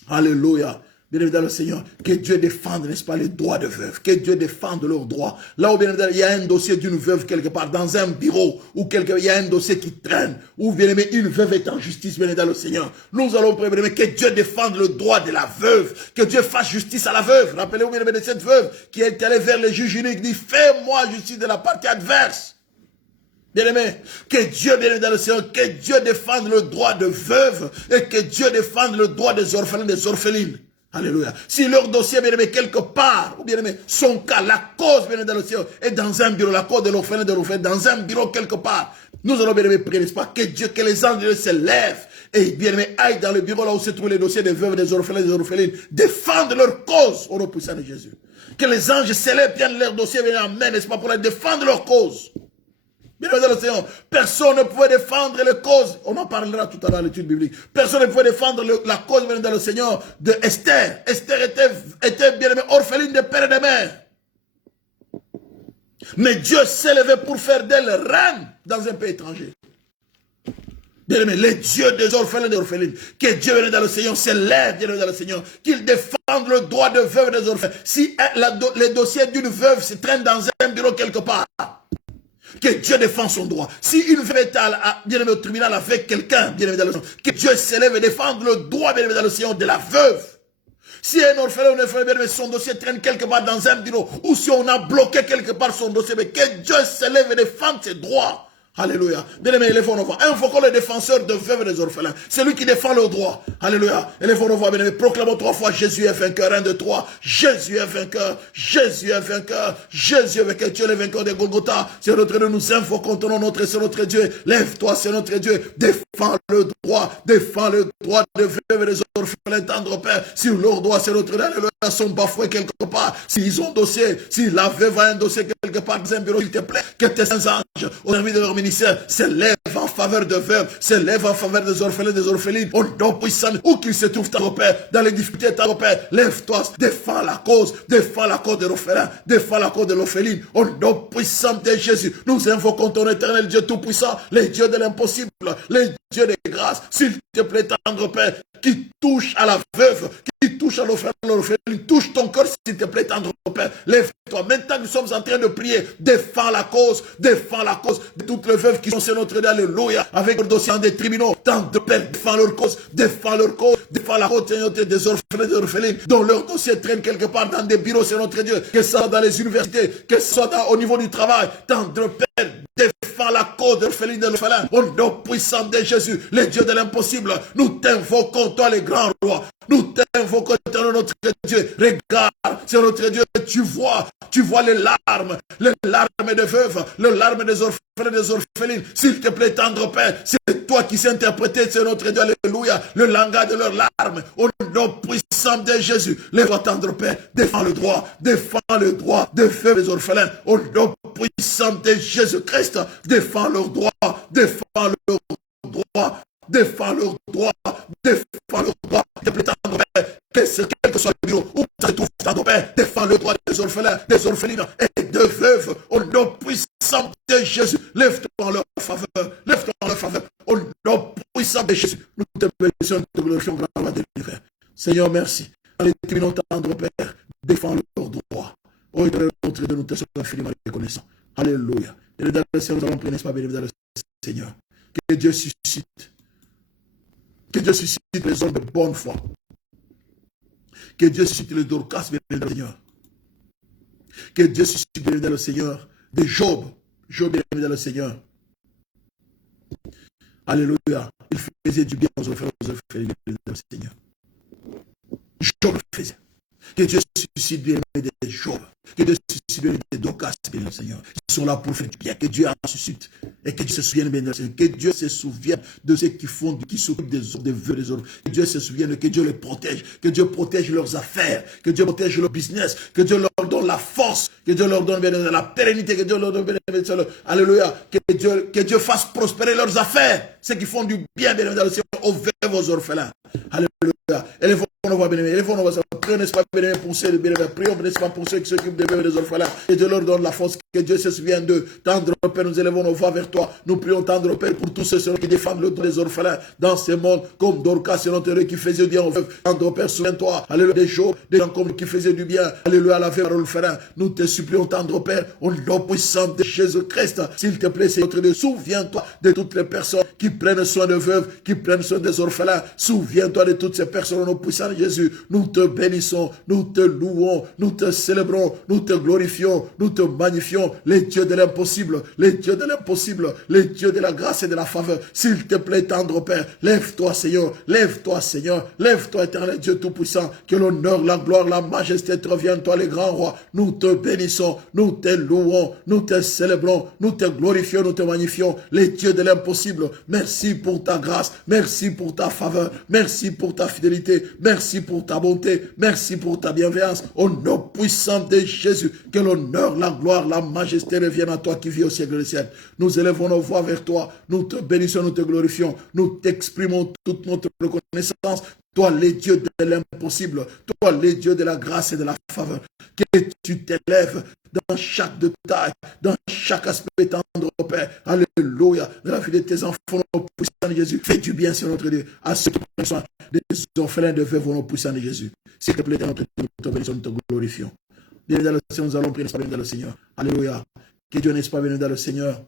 alléluia, bien-aimé dans le Seigneur, que Dieu défende, n'est-ce pas, les droits de veuves, que Dieu défende leurs droits. Là où, bien-aimé, il y a un dossier d'une veuve quelque part, dans un bureau, ou il y a un dossier qui traîne, ou, bien-aimé, une veuve est en justice, bien-aimé dans le Seigneur. Nous allons prier, bien-aimé, que Dieu défende le droit de la veuve, que Dieu fasse justice à la veuve. Rappelez-vous, bien-aimé, de cette veuve qui est allée vers les juges uniques, dit, fais-moi justice de la partie adverse. Bien-aimé, que Dieu, bien-aimé dans le Seigneur, que Dieu défende le droit de veuve et que Dieu défende le droit des orphelins, des orphelines. Alléluia. Si leur dossier, bien-aimé, quelque part, ou bien-aimé, son cas, la cause, bien-aimé dans le Seigneur, est dans un bureau, la cause de l'orphelin, de l'orphelin, dans un bureau quelque part, nous allons, bien-aimé, prier, n'est-ce pas, que Dieu, que les anges se lèvent et, bien-aimé, aillent dans le bureau là où se trouvent les dossiers des veuves, des orphelins, des orphelines, défendent leur cause au nom puissant de Jésus. Que les anges s'élèvent, bien leur dossier, bien amène, n'est-ce pas, pour défendre leur cause. Bien dans le Seigneur, personne ne pouvait défendre les causes. On en parlera tout à l'heure à l'étude biblique. Personne ne pouvait défendre la cause dans le Seigneur de Esther. Esther était bien aimée, orpheline de père et de mère. Mais Dieu s'est levé pour faire d'elle reine dans un pays étranger. Bien aimé, les dieux des orphelins et des orphelines, que Dieu vienne dans le Seigneur, s'élève bien dans le Seigneur, qu'il défende le droit de veuve et des orphelins. Si les dossiers d'une veuve se traînent dans un bureau quelque part, que Dieu défend son droit. Si une veuve est bien aimé au tribunal avec quelqu'un, bien aimé dans le Seigneur, que Dieu s'élève et défende le droit, bien aimé dans le Seigneur, de la veuve. Si un orphelin ou un orphelin, bien aimé, son dossier traîne quelque part dans un bureau, ou si on a bloqué quelque part son dossier, mais que Dieu s'élève et défende ses droits. Alléluia. Bien aimé, élèvons nos voix. Invoquons le défenseur de veuves et des orphelins. C'est lui qui défend le droit. Alléluia. Élèvons nos voix, bien aimé. Proclamons 3 fois Jésus est vainqueur. 1, 2, 3. Jésus est vainqueur. Jésus est vainqueur. Jésus est vainqueur. Tu es le vainqueur de Golgotha. C'est notre Dieu. Nous invoquons ton nom, notre c'est notre Dieu. Lève-toi, c'est notre Dieu. Défends le droit. Défends le droit de veuves et des orphelins, tendre Père. Si leur droit, c'est notre Dieu. Alléluia. Sont bafoués quelque part. S'ils ont dossier, si la veuve a un dossier quelque part dans un bureau, s'il te plaît, que tes saints anges, au service de leur ministère, s'élèvent en faveur de veuves, s'élèvent en faveur des orphelins, des orphelines, au nom puissant, où qu'ils se trouvent, ta Père, dans les difficultés, ta Père, lève-toi, défends la cause de l'orphelin, défends la cause de l'orpheline, au nom puissant de Jésus. Nous invoquons ton éternel Dieu tout-puissant, les dieux de l'impossible, les dieux de grâce, s'il te plaît, tendre Père, qui touche à la veuve, qui touche à l'orphelin, touche ton cœur, s'il te plaît, tendre Père. Lève-toi. Maintenant que nous sommes en train de prier, défends la cause de toutes les veuves qui sont sur notre Dieu, alléluia, avec le dossier des tribunaux. Tendre Père, défends leur cause, défends la cause des orphelins, des orphelines, dont leur dossier traîne quelque part dans des bureaux, c'est notre Dieu, que ce soit dans les universités, que ce soit au niveau du travail. Tendre Père, défends la cause de l'orpheline, de l'orphelin, au nom puissant de Jésus, les dieux de l'impossible. Nous t'invoquons, toi, les grands rois. Nous t'invoquons, notre Dieu. Regarde, c'est notre Dieu. Tu vois les larmes des veuves, les larmes des orphelins, des orphelines. S'il te plaît, tendre Père, c'est toi qui sais interpréter, c'est notre Dieu, alléluia, le langage de leurs larmes. Au nom puissant de Jésus, les voix tendre Père, défends le droit des veuves et des orphelins. Au nom puissant de Jésus-Christ, défends leurs droits, défends leurs droits, défends leurs droits, défends leurs droits. S'il te plaît, tendre Père, quel que soit le bureau où ça se trouve, tendre Père, défends le droit des orphelins, des orphelines et de veuves, au nom puissant de Jésus. Lève-toi en leur faveur, lève-toi en leur faveur, au nom puissant de Jésus. Nous te bénissons, nous te glorifions, gloire de l'univers. Seigneur, merci. Dans les tribunaux, tendre Père, défends leurs droits. Oh, il notre de nous te sommes infiniment reconnaissants. Alléluia. Et dans le Seigneur, nous allons prier, n'est-ce pas, béni dans le Seigneur. Que Dieu suscite. Que Dieu suscite les hommes de bonne foi. Que Dieu suscite les Dorcas, béni dans le Seigneur. Que Dieu suscite, béni dans le Seigneur, des Job. Job, béni dans le Seigneur. Alléluia. Il faisait du bien aux orphelins, béni dans le Seigneur. Job le faisait. Que Dieu suscite bien des Job. Que Dieu suscite bien des Dorcas, bien le Seigneur. Ils sont là pour faire du bien. Que Dieu en suscite. Et que Dieu se souvienne bien de Seigneur. Que Dieu se souvienne de ceux qui font, qui s'occupent des autres, des vœux des autres. Que Dieu se souvienne, que Dieu les protège. Que Dieu protège leurs affaires. Que Dieu protège leur business. Que Dieu leur donne la force. Que Dieu leur donne bien la pérennité. Que Dieu leur donne bien. Alléluia. Que Dieu fasse prospérer leurs affaires. Ceux qui font du bien, bien dans le Seigneur, aux veuves, aux orphelins. Alléluia. Élevons nos voix, bien-aimés. Élevons nos voix. Prions, n'est-ce pas, bien-aimés, pour ceux, bien-aimés. Prions, n'est-ce pas, pour ceux qui s'occupent des veuves et des orphelins. Que Dieu leur donne la force. Que Dieu se souvienne d'eux. Tendre Père, nous élevons nos voix vers toi. Nous prions, tendre Père, pour tous ceux qui défendent le droit des orphelins dans ce monde, comme Dorcas et notre qui faisait du bien aux veuves. Tendre Père, souviens-toi. Alléluia, des jours, des gens comme qui faisaient du bien. Alléluia, à la veuve et à l'orphelin. Nous te supplions, tendre Père, au nom puissant de Jésus-Christ. S'il te plaît, c'est notre Dieu. Souviens-toi de toutes les personnes qui prennent soin de veuves, qui prennent soin des orphelins. Souviens-toi de toutes ces personnes au nom puissant de Jésus. Nous te bénissons, nous te louons, nous te célébrons, nous te glorifions, nous te magnifions, les dieux de l'impossible, les dieux de l'impossible, les dieux de la grâce et de la faveur. S'il te plaît, tendre Père, lève-toi Seigneur, lève-toi Seigneur, lève-toi éternel Dieu Tout-Puissant, que l'honneur, la gloire, la majesté te reviennent, toi les grands rois. Nous te bénissons, nous te louons, nous te célébrons, nous te glorifions, nous te magnifions, les dieux de l'impossible. Merci pour ta grâce, merci pour ta faveur, merci pour ta fidélité, merci pour ta bonté, merci pour ta bienveillance. Au nom puissant de Jésus, que l'honneur, la gloire, la majesté reviennent à toi qui vis au siècle des siècles. Nous élevons nos voix vers toi, nous te bénissons, nous te glorifions, nous t'exprimons toute notre reconnaissance. Toi, les dieux de l'impossible, toi, les dieux de la grâce et de la faveur, que tu t'élèves dans chaque détail, dans chaque aspect tendre, Père. Alléluia. De la vie de tes enfants, au nom puissant de Jésus. Fais du bien, sur notre Dieu, à ceux qui prennent soin des orphelins de veuves, au nom puissant de Jésus. S'il te plaît, notre Dieu, nous te bénissons, nous te glorifions. Bien dans le Seigneur, nous allons prier, n'est-ce pas, bien dans le Seigneur. Alléluia. Que Dieu, n'est-ce pas, bien dans le Seigneur,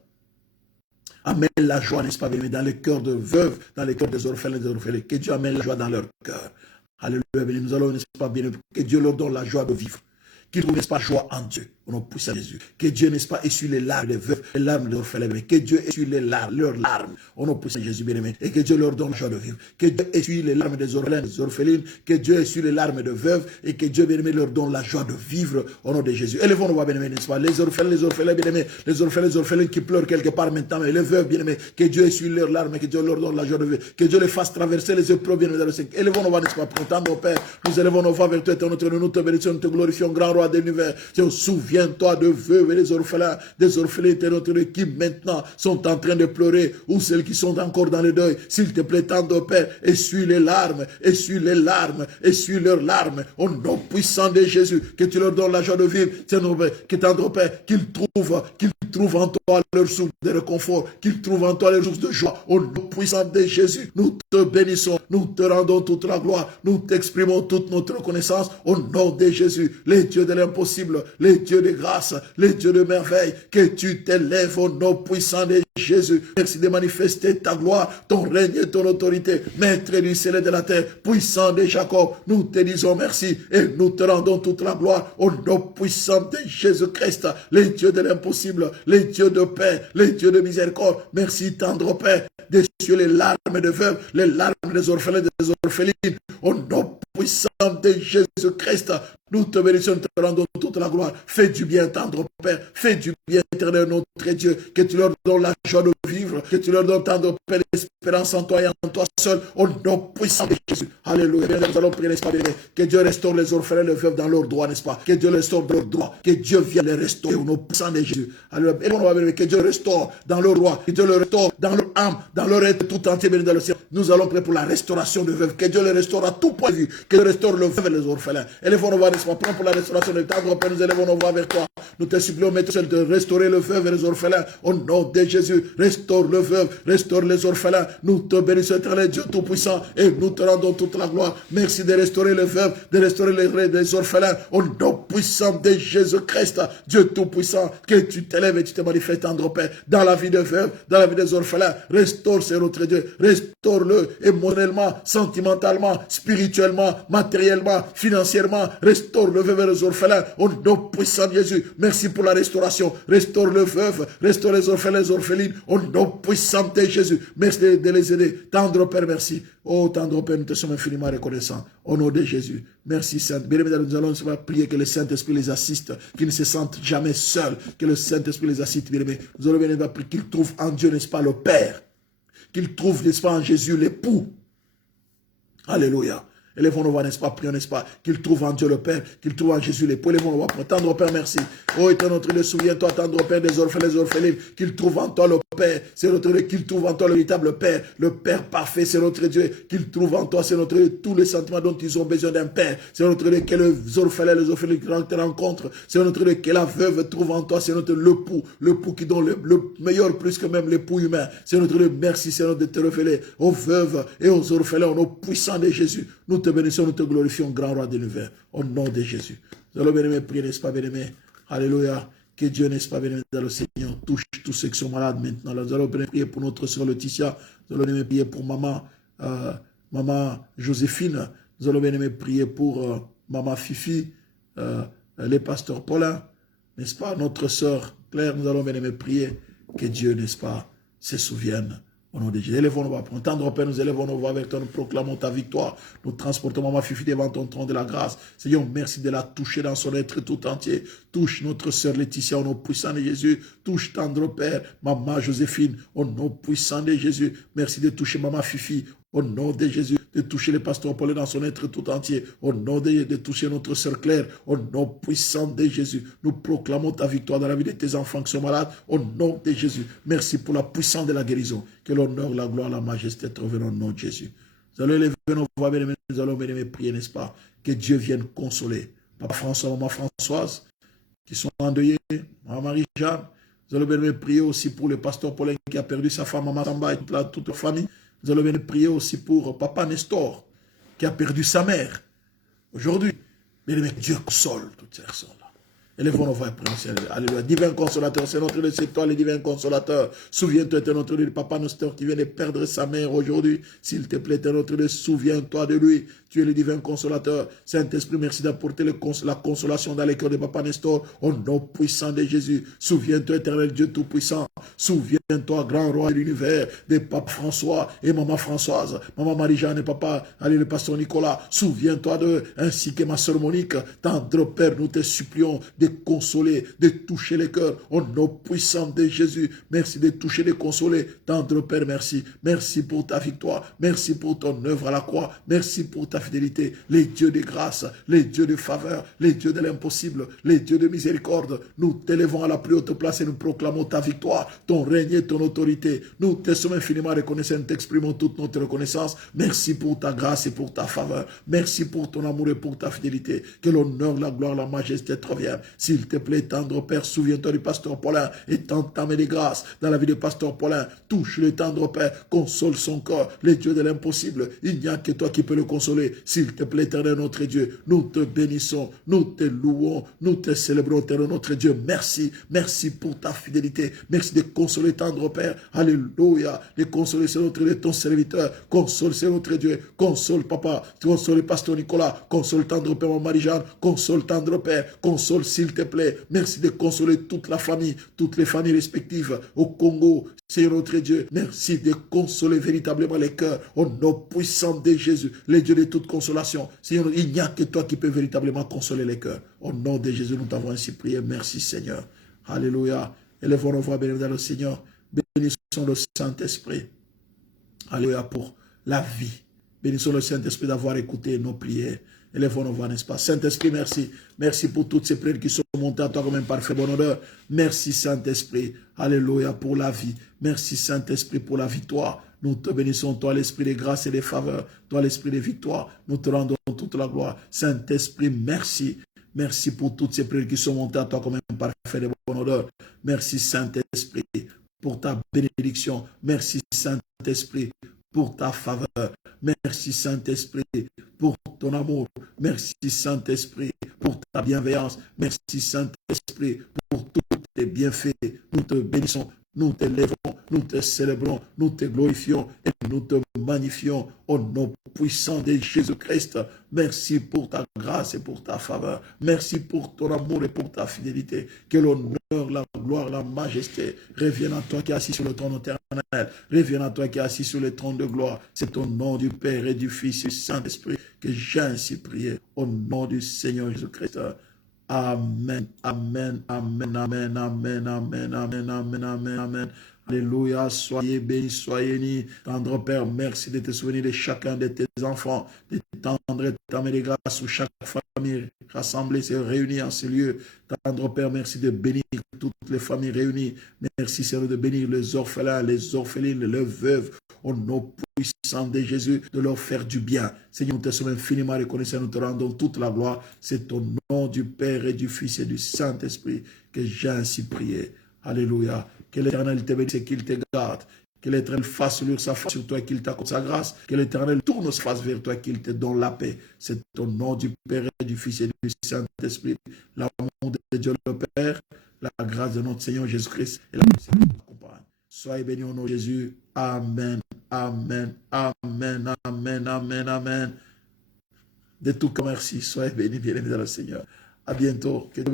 amène la joie, n'est-ce pas, bien dans les cœurs de veuves, dans les cœurs des orphelins et des orphelins. Que Dieu amène la joie dans leur cœur. Alléluia. Nous allons, n'est-ce pas, bien, que Dieu leur donne la joie de vivre. Qu'ils trouvent, n'est-ce pas, joie en Dieu. Au nom puissant de Jésus. Que Dieu, n'est-ce pas, essuie les larmes des veuves, les larmes des orphelins. Que Dieu essuie les larmes, leurs larmes. Au nom puissant de Jésus, bien-aimé. Et que Dieu leur donne la joie de vivre. Que Dieu essuie les larmes des orphelins, des orphelines. Que Dieu essuie les larmes de veuves. Et que Dieu, bien-aimé, leur donne la joie de vivre. Au nom de Jésus. Élevons nos voix, bien-aimé, n'est-ce pas. Les orphelins, bien-aimés. Les orphelins qui pleurent quelque part maintenant. Mais les veuves, bien-aimés. Que Dieu essuie leurs larmes. Et que Dieu leur donne la joie de vivre. Que Dieu les fasse traverser les épreuves, bien-aimé, dans le Seigneur. Élevons nos voix, n'est-ce pas. Pour entendre, Père. Nous élevons nos voix vers toi, notre nous te bénissons, nous te glorifions, grand roi de l'univers. Souviens-toi de veuves et des orphelins, des orphelins notre qui maintenant sont en train de pleurer, ou celles qui sont encore dans le deuil. S'il te plaît, tendre Père, essuie les larmes, essuie les larmes, essuie leurs larmes, au nom puissant de Jésus, que tu leur donnes la joie de vivre, que tendre Père, qu'ils trouvent en toi leur source de réconfort, qu'ils trouvent en toi leur source de joie, au nom puissant de Jésus. Nous te bénissons, nous te rendons toute la gloire, nous t'exprimons toute notre reconnaissance, au nom de Jésus, les dieux de l'impossible, les dieux de grâce, les dieux de merveille, que tu t'élèves au nom puissant de Jésus. Merci de manifester ta gloire, ton règne et ton autorité, maître du ciel et de la terre, puissant de Jacob. Nous te disons merci et nous te rendons toute la gloire au nom puissant de Jésus-Christ, les dieux de l'impossible, les dieux de paix, les dieux de miséricorde. Merci, tendre Père, d'essuyer les larmes de veuves, les larmes des orphelins et des orphelines, au nom puissant de Jésus-Christ. Nous te bénissons, te rendons toute la gloire. Fais du bien, tendre Père. Fais du bien, éternel notre Dieu. Que tu leur donnes la joie de vivre. Que tu leur donnes, tendre Père, l'espérance en toi et en toi seul. Au nom puissant de Jésus. Alléluia. Nous allons prier, n'est-ce pas, bien. Que Dieu restaure les orphelins, les veuves dans leurs droits, n'est-ce pas. Que Dieu restaure leurs droits. Que Dieu vienne les restaurer au nom puissant de Jésus. Alléluia. Que Dieu restaure dans leurs droits. Que Dieu les restaure dans leur âme, dans leur être tout entier, béni dans le ciel. Nous allons prier pour la restauration de veuves. Que Dieu les restaure à tout point de vue. Que Dieu restaure restaure le veuve et les orphelins. Élevons nos voix, n'est-ce pas? Prends pour la restauration des tendres, Père, nous élevons nos voix vers toi. Nous te supplions, Maître, de restaurer le veuve et les orphelins. Au nom de Jésus, restaure le veuve, restaure les orphelins. Nous te bénissons, éternel Dieu Tout-Puissant, et nous te rendons toute la gloire. Merci de restaurer le veuve, de restaurer les orphelins. Au nom puissant de Jésus-Christ, Dieu Tout-Puissant, que tu t'élèves et tu te manifestes, tendre Père, dans la vie des veuves, dans la vie des orphelins. Restaure, c'est notre Dieu. Restaure-le émotionnellement, sentimentalement, spirituellement, matériellement, financièrement. Restaure le veuve et les orphelins. Au nom puissant de Jésus. Merci pour la restauration. Restaure le veuve, restaure les orphelins, les orphelines. Au nom puissant de Jésus. Merci de les aider. Tendre Père, merci. Oh, tendre Père, nous te sommes infiniment reconnaissants. Au nom de Jésus. Merci, Saint. Bien, nous allons prier que le Saint-Esprit les assiste, qu'ils ne se sentent jamais seuls, que le Saint-Esprit les assiste. Bien, nous allons bien prier qu'ils trouvent en Dieu, n'est-ce pas, le Père. Qu'ils trouvent, n'est-ce pas, en Jésus l'époux. Alléluia. Élevons nos voix, n'est-ce pas, prions, n'est-ce pas, qu'ils trouvent en Dieu le Père, qu'ils trouvent en Jésus l'époux. Élevons nos voix, tendre Père, merci. Oh, éternel notre Dieu, souviens-toi, tendre Père des orphelins, des orphelines, qu'ils trouvent en toi le Père, c'est notre Dieu, qu'ils trouvent en toi le véritable Père, le Père parfait, c'est notre Dieu, qu'ils trouvent en toi, c'est notre Dieu, tous les sentiments dont ils ont besoin d'un Père, c'est notre Dieu, que les orphelins, les orphelines te rencontrent, c'est notre Dieu, que la veuve trouve en toi, c'est notre l'époux qui donne le meilleur plus que même l'époux humain, c'est notre Dieu, merci Seigneur de te révéler aux veuves et aux orphelins, au nom puissant de Jésus. Nous te bénissons, nous te glorifions, grand roi de l'univers, au nom de Jésus. Nous allons bien-aimés prier, n'est-ce pas, bien-aimés? Alléluia. Que Dieu, n'est-ce pas, bien-aimé, dans le Seigneur, touche tous ceux qui sont malades maintenant. Nous allons bien prier pour notre soeur Laetitia. Nous allons bien prier pour maman Joséphine. Nous allons bien prier pour maman Fifi, les pasteurs Paulin, n'est-ce pas, notre soeur Claire. Nous allons bien prier que Dieu, n'est-ce pas, se souvienne. Au nom de Jésus, élevons nos voix. Pour entendre, Père, nous élevons nos voix avec toi, nous proclamons ta victoire. Nous transportons Maman Fifi devant ton trône de la grâce. Seigneur, merci de la toucher dans son être tout entier. Touche notre sœur Laetitia au nom puissant de Jésus. Touche tendre Père, Maman Joséphine au nom puissant de Jésus. Merci de toucher Maman Fifi au nom de Jésus, de toucher le pasteur Paul dans son être tout entier, au nom de Jésus, de toucher notre sœur Claire, au nom puissant de Jésus. Nous proclamons ta victoire dans la vie de tes enfants qui sont malades, au nom de Jésus. Merci pour la puissance de la guérison. Que l'honneur, la gloire, la majesté te reviennent au nom de Jésus. Nous allons élever nos voix, bien-aimés, nous allons bien-aimés prier, n'est-ce pas? Que Dieu vienne consoler Papa François, Maman Françoise, qui sont endeuillés, Maman Marie-Jeanne. Nous allons bien-aimés prier aussi pour le pasteur Paulin qui a perdu sa femme, Maman Tamba et toute la famille. Nous allons bien prier aussi pour Papa Nestor, qui a perdu sa mère. Aujourd'hui, bien aimé, Dieu console toutes ces personnes-là. Élevons nos voix et prions. Alléluia. Divin consolateur, c'est notre Dieu, c'est toi le divin consolateur. Souviens-toi, c'est notre Dieu, Papa Nestor qui vient de perdre sa mère aujourd'hui. S'il te plaît, c'est notre Dieu, souviens-toi de lui. Tu es le divin consolateur. Saint-Esprit, merci d'apporter la consolation dans les cœurs de Papa Nestor. Au nom puissant de Jésus. Souviens-toi, éternel Dieu tout-puissant. Souviens-toi, grand roi de l'univers, de Papa François et Maman Françoise, Maman Marie-Jeanne et Papa, allez, le pasteur Nicolas. Souviens-toi d'eux, ainsi que ma sœur Monique. Tendre Père, nous te supplions de consoler, de toucher les cœurs. Au nom puissant de Jésus. Merci de toucher, de consoler. Tendre Père, merci. Merci pour ta victoire. Merci pour ton œuvre à la croix. Merci pour ta fidélité, les dieux de grâce, les dieux de faveur, les dieux de l'impossible, les dieux de miséricorde. Nous t'élevons à la plus haute place et nous proclamons ta victoire, ton règne et ton autorité. Nous te sommes infiniment reconnaissants, nous t'exprimons toute notre reconnaissance. Merci pour ta grâce et pour ta faveur. Merci pour ton amour et pour ta fidélité. Que l'honneur, la gloire, la majesté te reviennent. S'il te plaît, tendre Père, souviens-toi du pasteur Paulin et tente ta main de grâce dans la vie du pasteur Paulin. Touche le tendre Père, console son corps, les dieux de l'impossible. Il n'y a que toi qui peux le consoler. S'il te plaît, éternel notre Dieu, nous te bénissons, nous te louons, nous te célébrons, éternel notre Dieu. Merci, merci pour ta fidélité. Merci de consoler, tendre Père. Alléluia. De consoler, c'est notre Dieu, ton serviteur. Console, c'est notre Dieu. Console, Papa. Console, pasteur Nicolas. Console, tendre Père, mon Marie-Jeanne. Console, tendre Père. Console, s'il te plaît. Merci de consoler toute la famille, toutes les familles respectives au Congo. Seigneur notre Dieu, merci de consoler véritablement les cœurs au nom puissant de Jésus, les dieux de toute consolation. Seigneur, il n'y a que toi qui peux véritablement consoler les cœurs. Au nom de Jésus, nous t'avons ainsi prié. Merci Seigneur. Alléluia. Élevons nos voix, bénissons le Seigneur. Bénissons le Saint-Esprit. Alléluia pour la vie. Bénissons le Saint-Esprit d'avoir écouté nos prières. Élevons nos voix, n'est-ce pas? Saint-Esprit, merci. Merci pour toutes ces prières qui sont montées à toi comme un parfait bon odeur. Merci Saint-Esprit. Alléluia pour la vie. Merci Saint-Esprit pour la victoire. Nous te bénissons, toi l'esprit des grâces et des faveurs, toi l'esprit des victoires. Nous te rendons toute la gloire. Saint-Esprit, merci. Merci pour toutes ces prières qui sont montées à toi comme un parfait de bonne odeur. Merci Saint-Esprit pour ta bénédiction. Merci Saint-Esprit pour ta faveur. Merci Saint-Esprit pour ton amour. Merci Saint-Esprit pour ta bienveillance. Merci Saint-Esprit pour tous tes bienfaits. Nous te bénissons, nous te lèvons, nous te célébrons, nous te glorifions et nous te magnifions au nom puissant de Jésus-Christ. Merci pour ta grâce et pour ta faveur. Merci pour ton amour et pour ta fidélité. Que l'honneur, la gloire, la majesté reviennent à toi qui es assis sur le trône éternel. Reviennent à toi qui es assis sur le trône de gloire. C'est au nom du Père et du Fils et du Saint-Esprit que j'ai ainsi prié. Au nom du Seigneur Jésus-Christ. Amen, amen, amen, amen, amen, amen, amen, amen, amen, amen. Alléluia, soyez bénis, soyez unis. Tendre Père, merci de te souvenir de chacun de tes enfants, de tendre et t'amener grâce sur chaque famille rassemblée, se réunie en ce lieu. Tendre Père, merci de bénir toutes les familles réunies. Merci Seigneur de bénir les orphelins, les orphelines, les veuves. Au nom puissant de Jésus, de leur faire du bien. Seigneur, nous te sommes infiniment reconnaissants, nous te rendons toute la gloire. C'est au nom du Père et du Fils et du Saint-Esprit que j'ai ainsi prié. Alléluia. Que l'Éternel te bénisse et qu'il te garde. Que l'Éternel fasse luire sa face sur toi et qu'il t'accorde sa grâce. Que l'Éternel tourne sa face vers toi et qu'il te donne la paix. C'est au nom du Père et du Fils et du Saint-Esprit. L'amour de Dieu le Père, la grâce de notre Seigneur Jésus-Christ et la puissance de notre compagne. Soyez bénis au nom de Jésus. Amen. Amen. Amen. Amen. Amen. Amen. De tout cœur, merci. Soyez bénis, bien-aimés dans le Seigneur. À bientôt. Que Dieu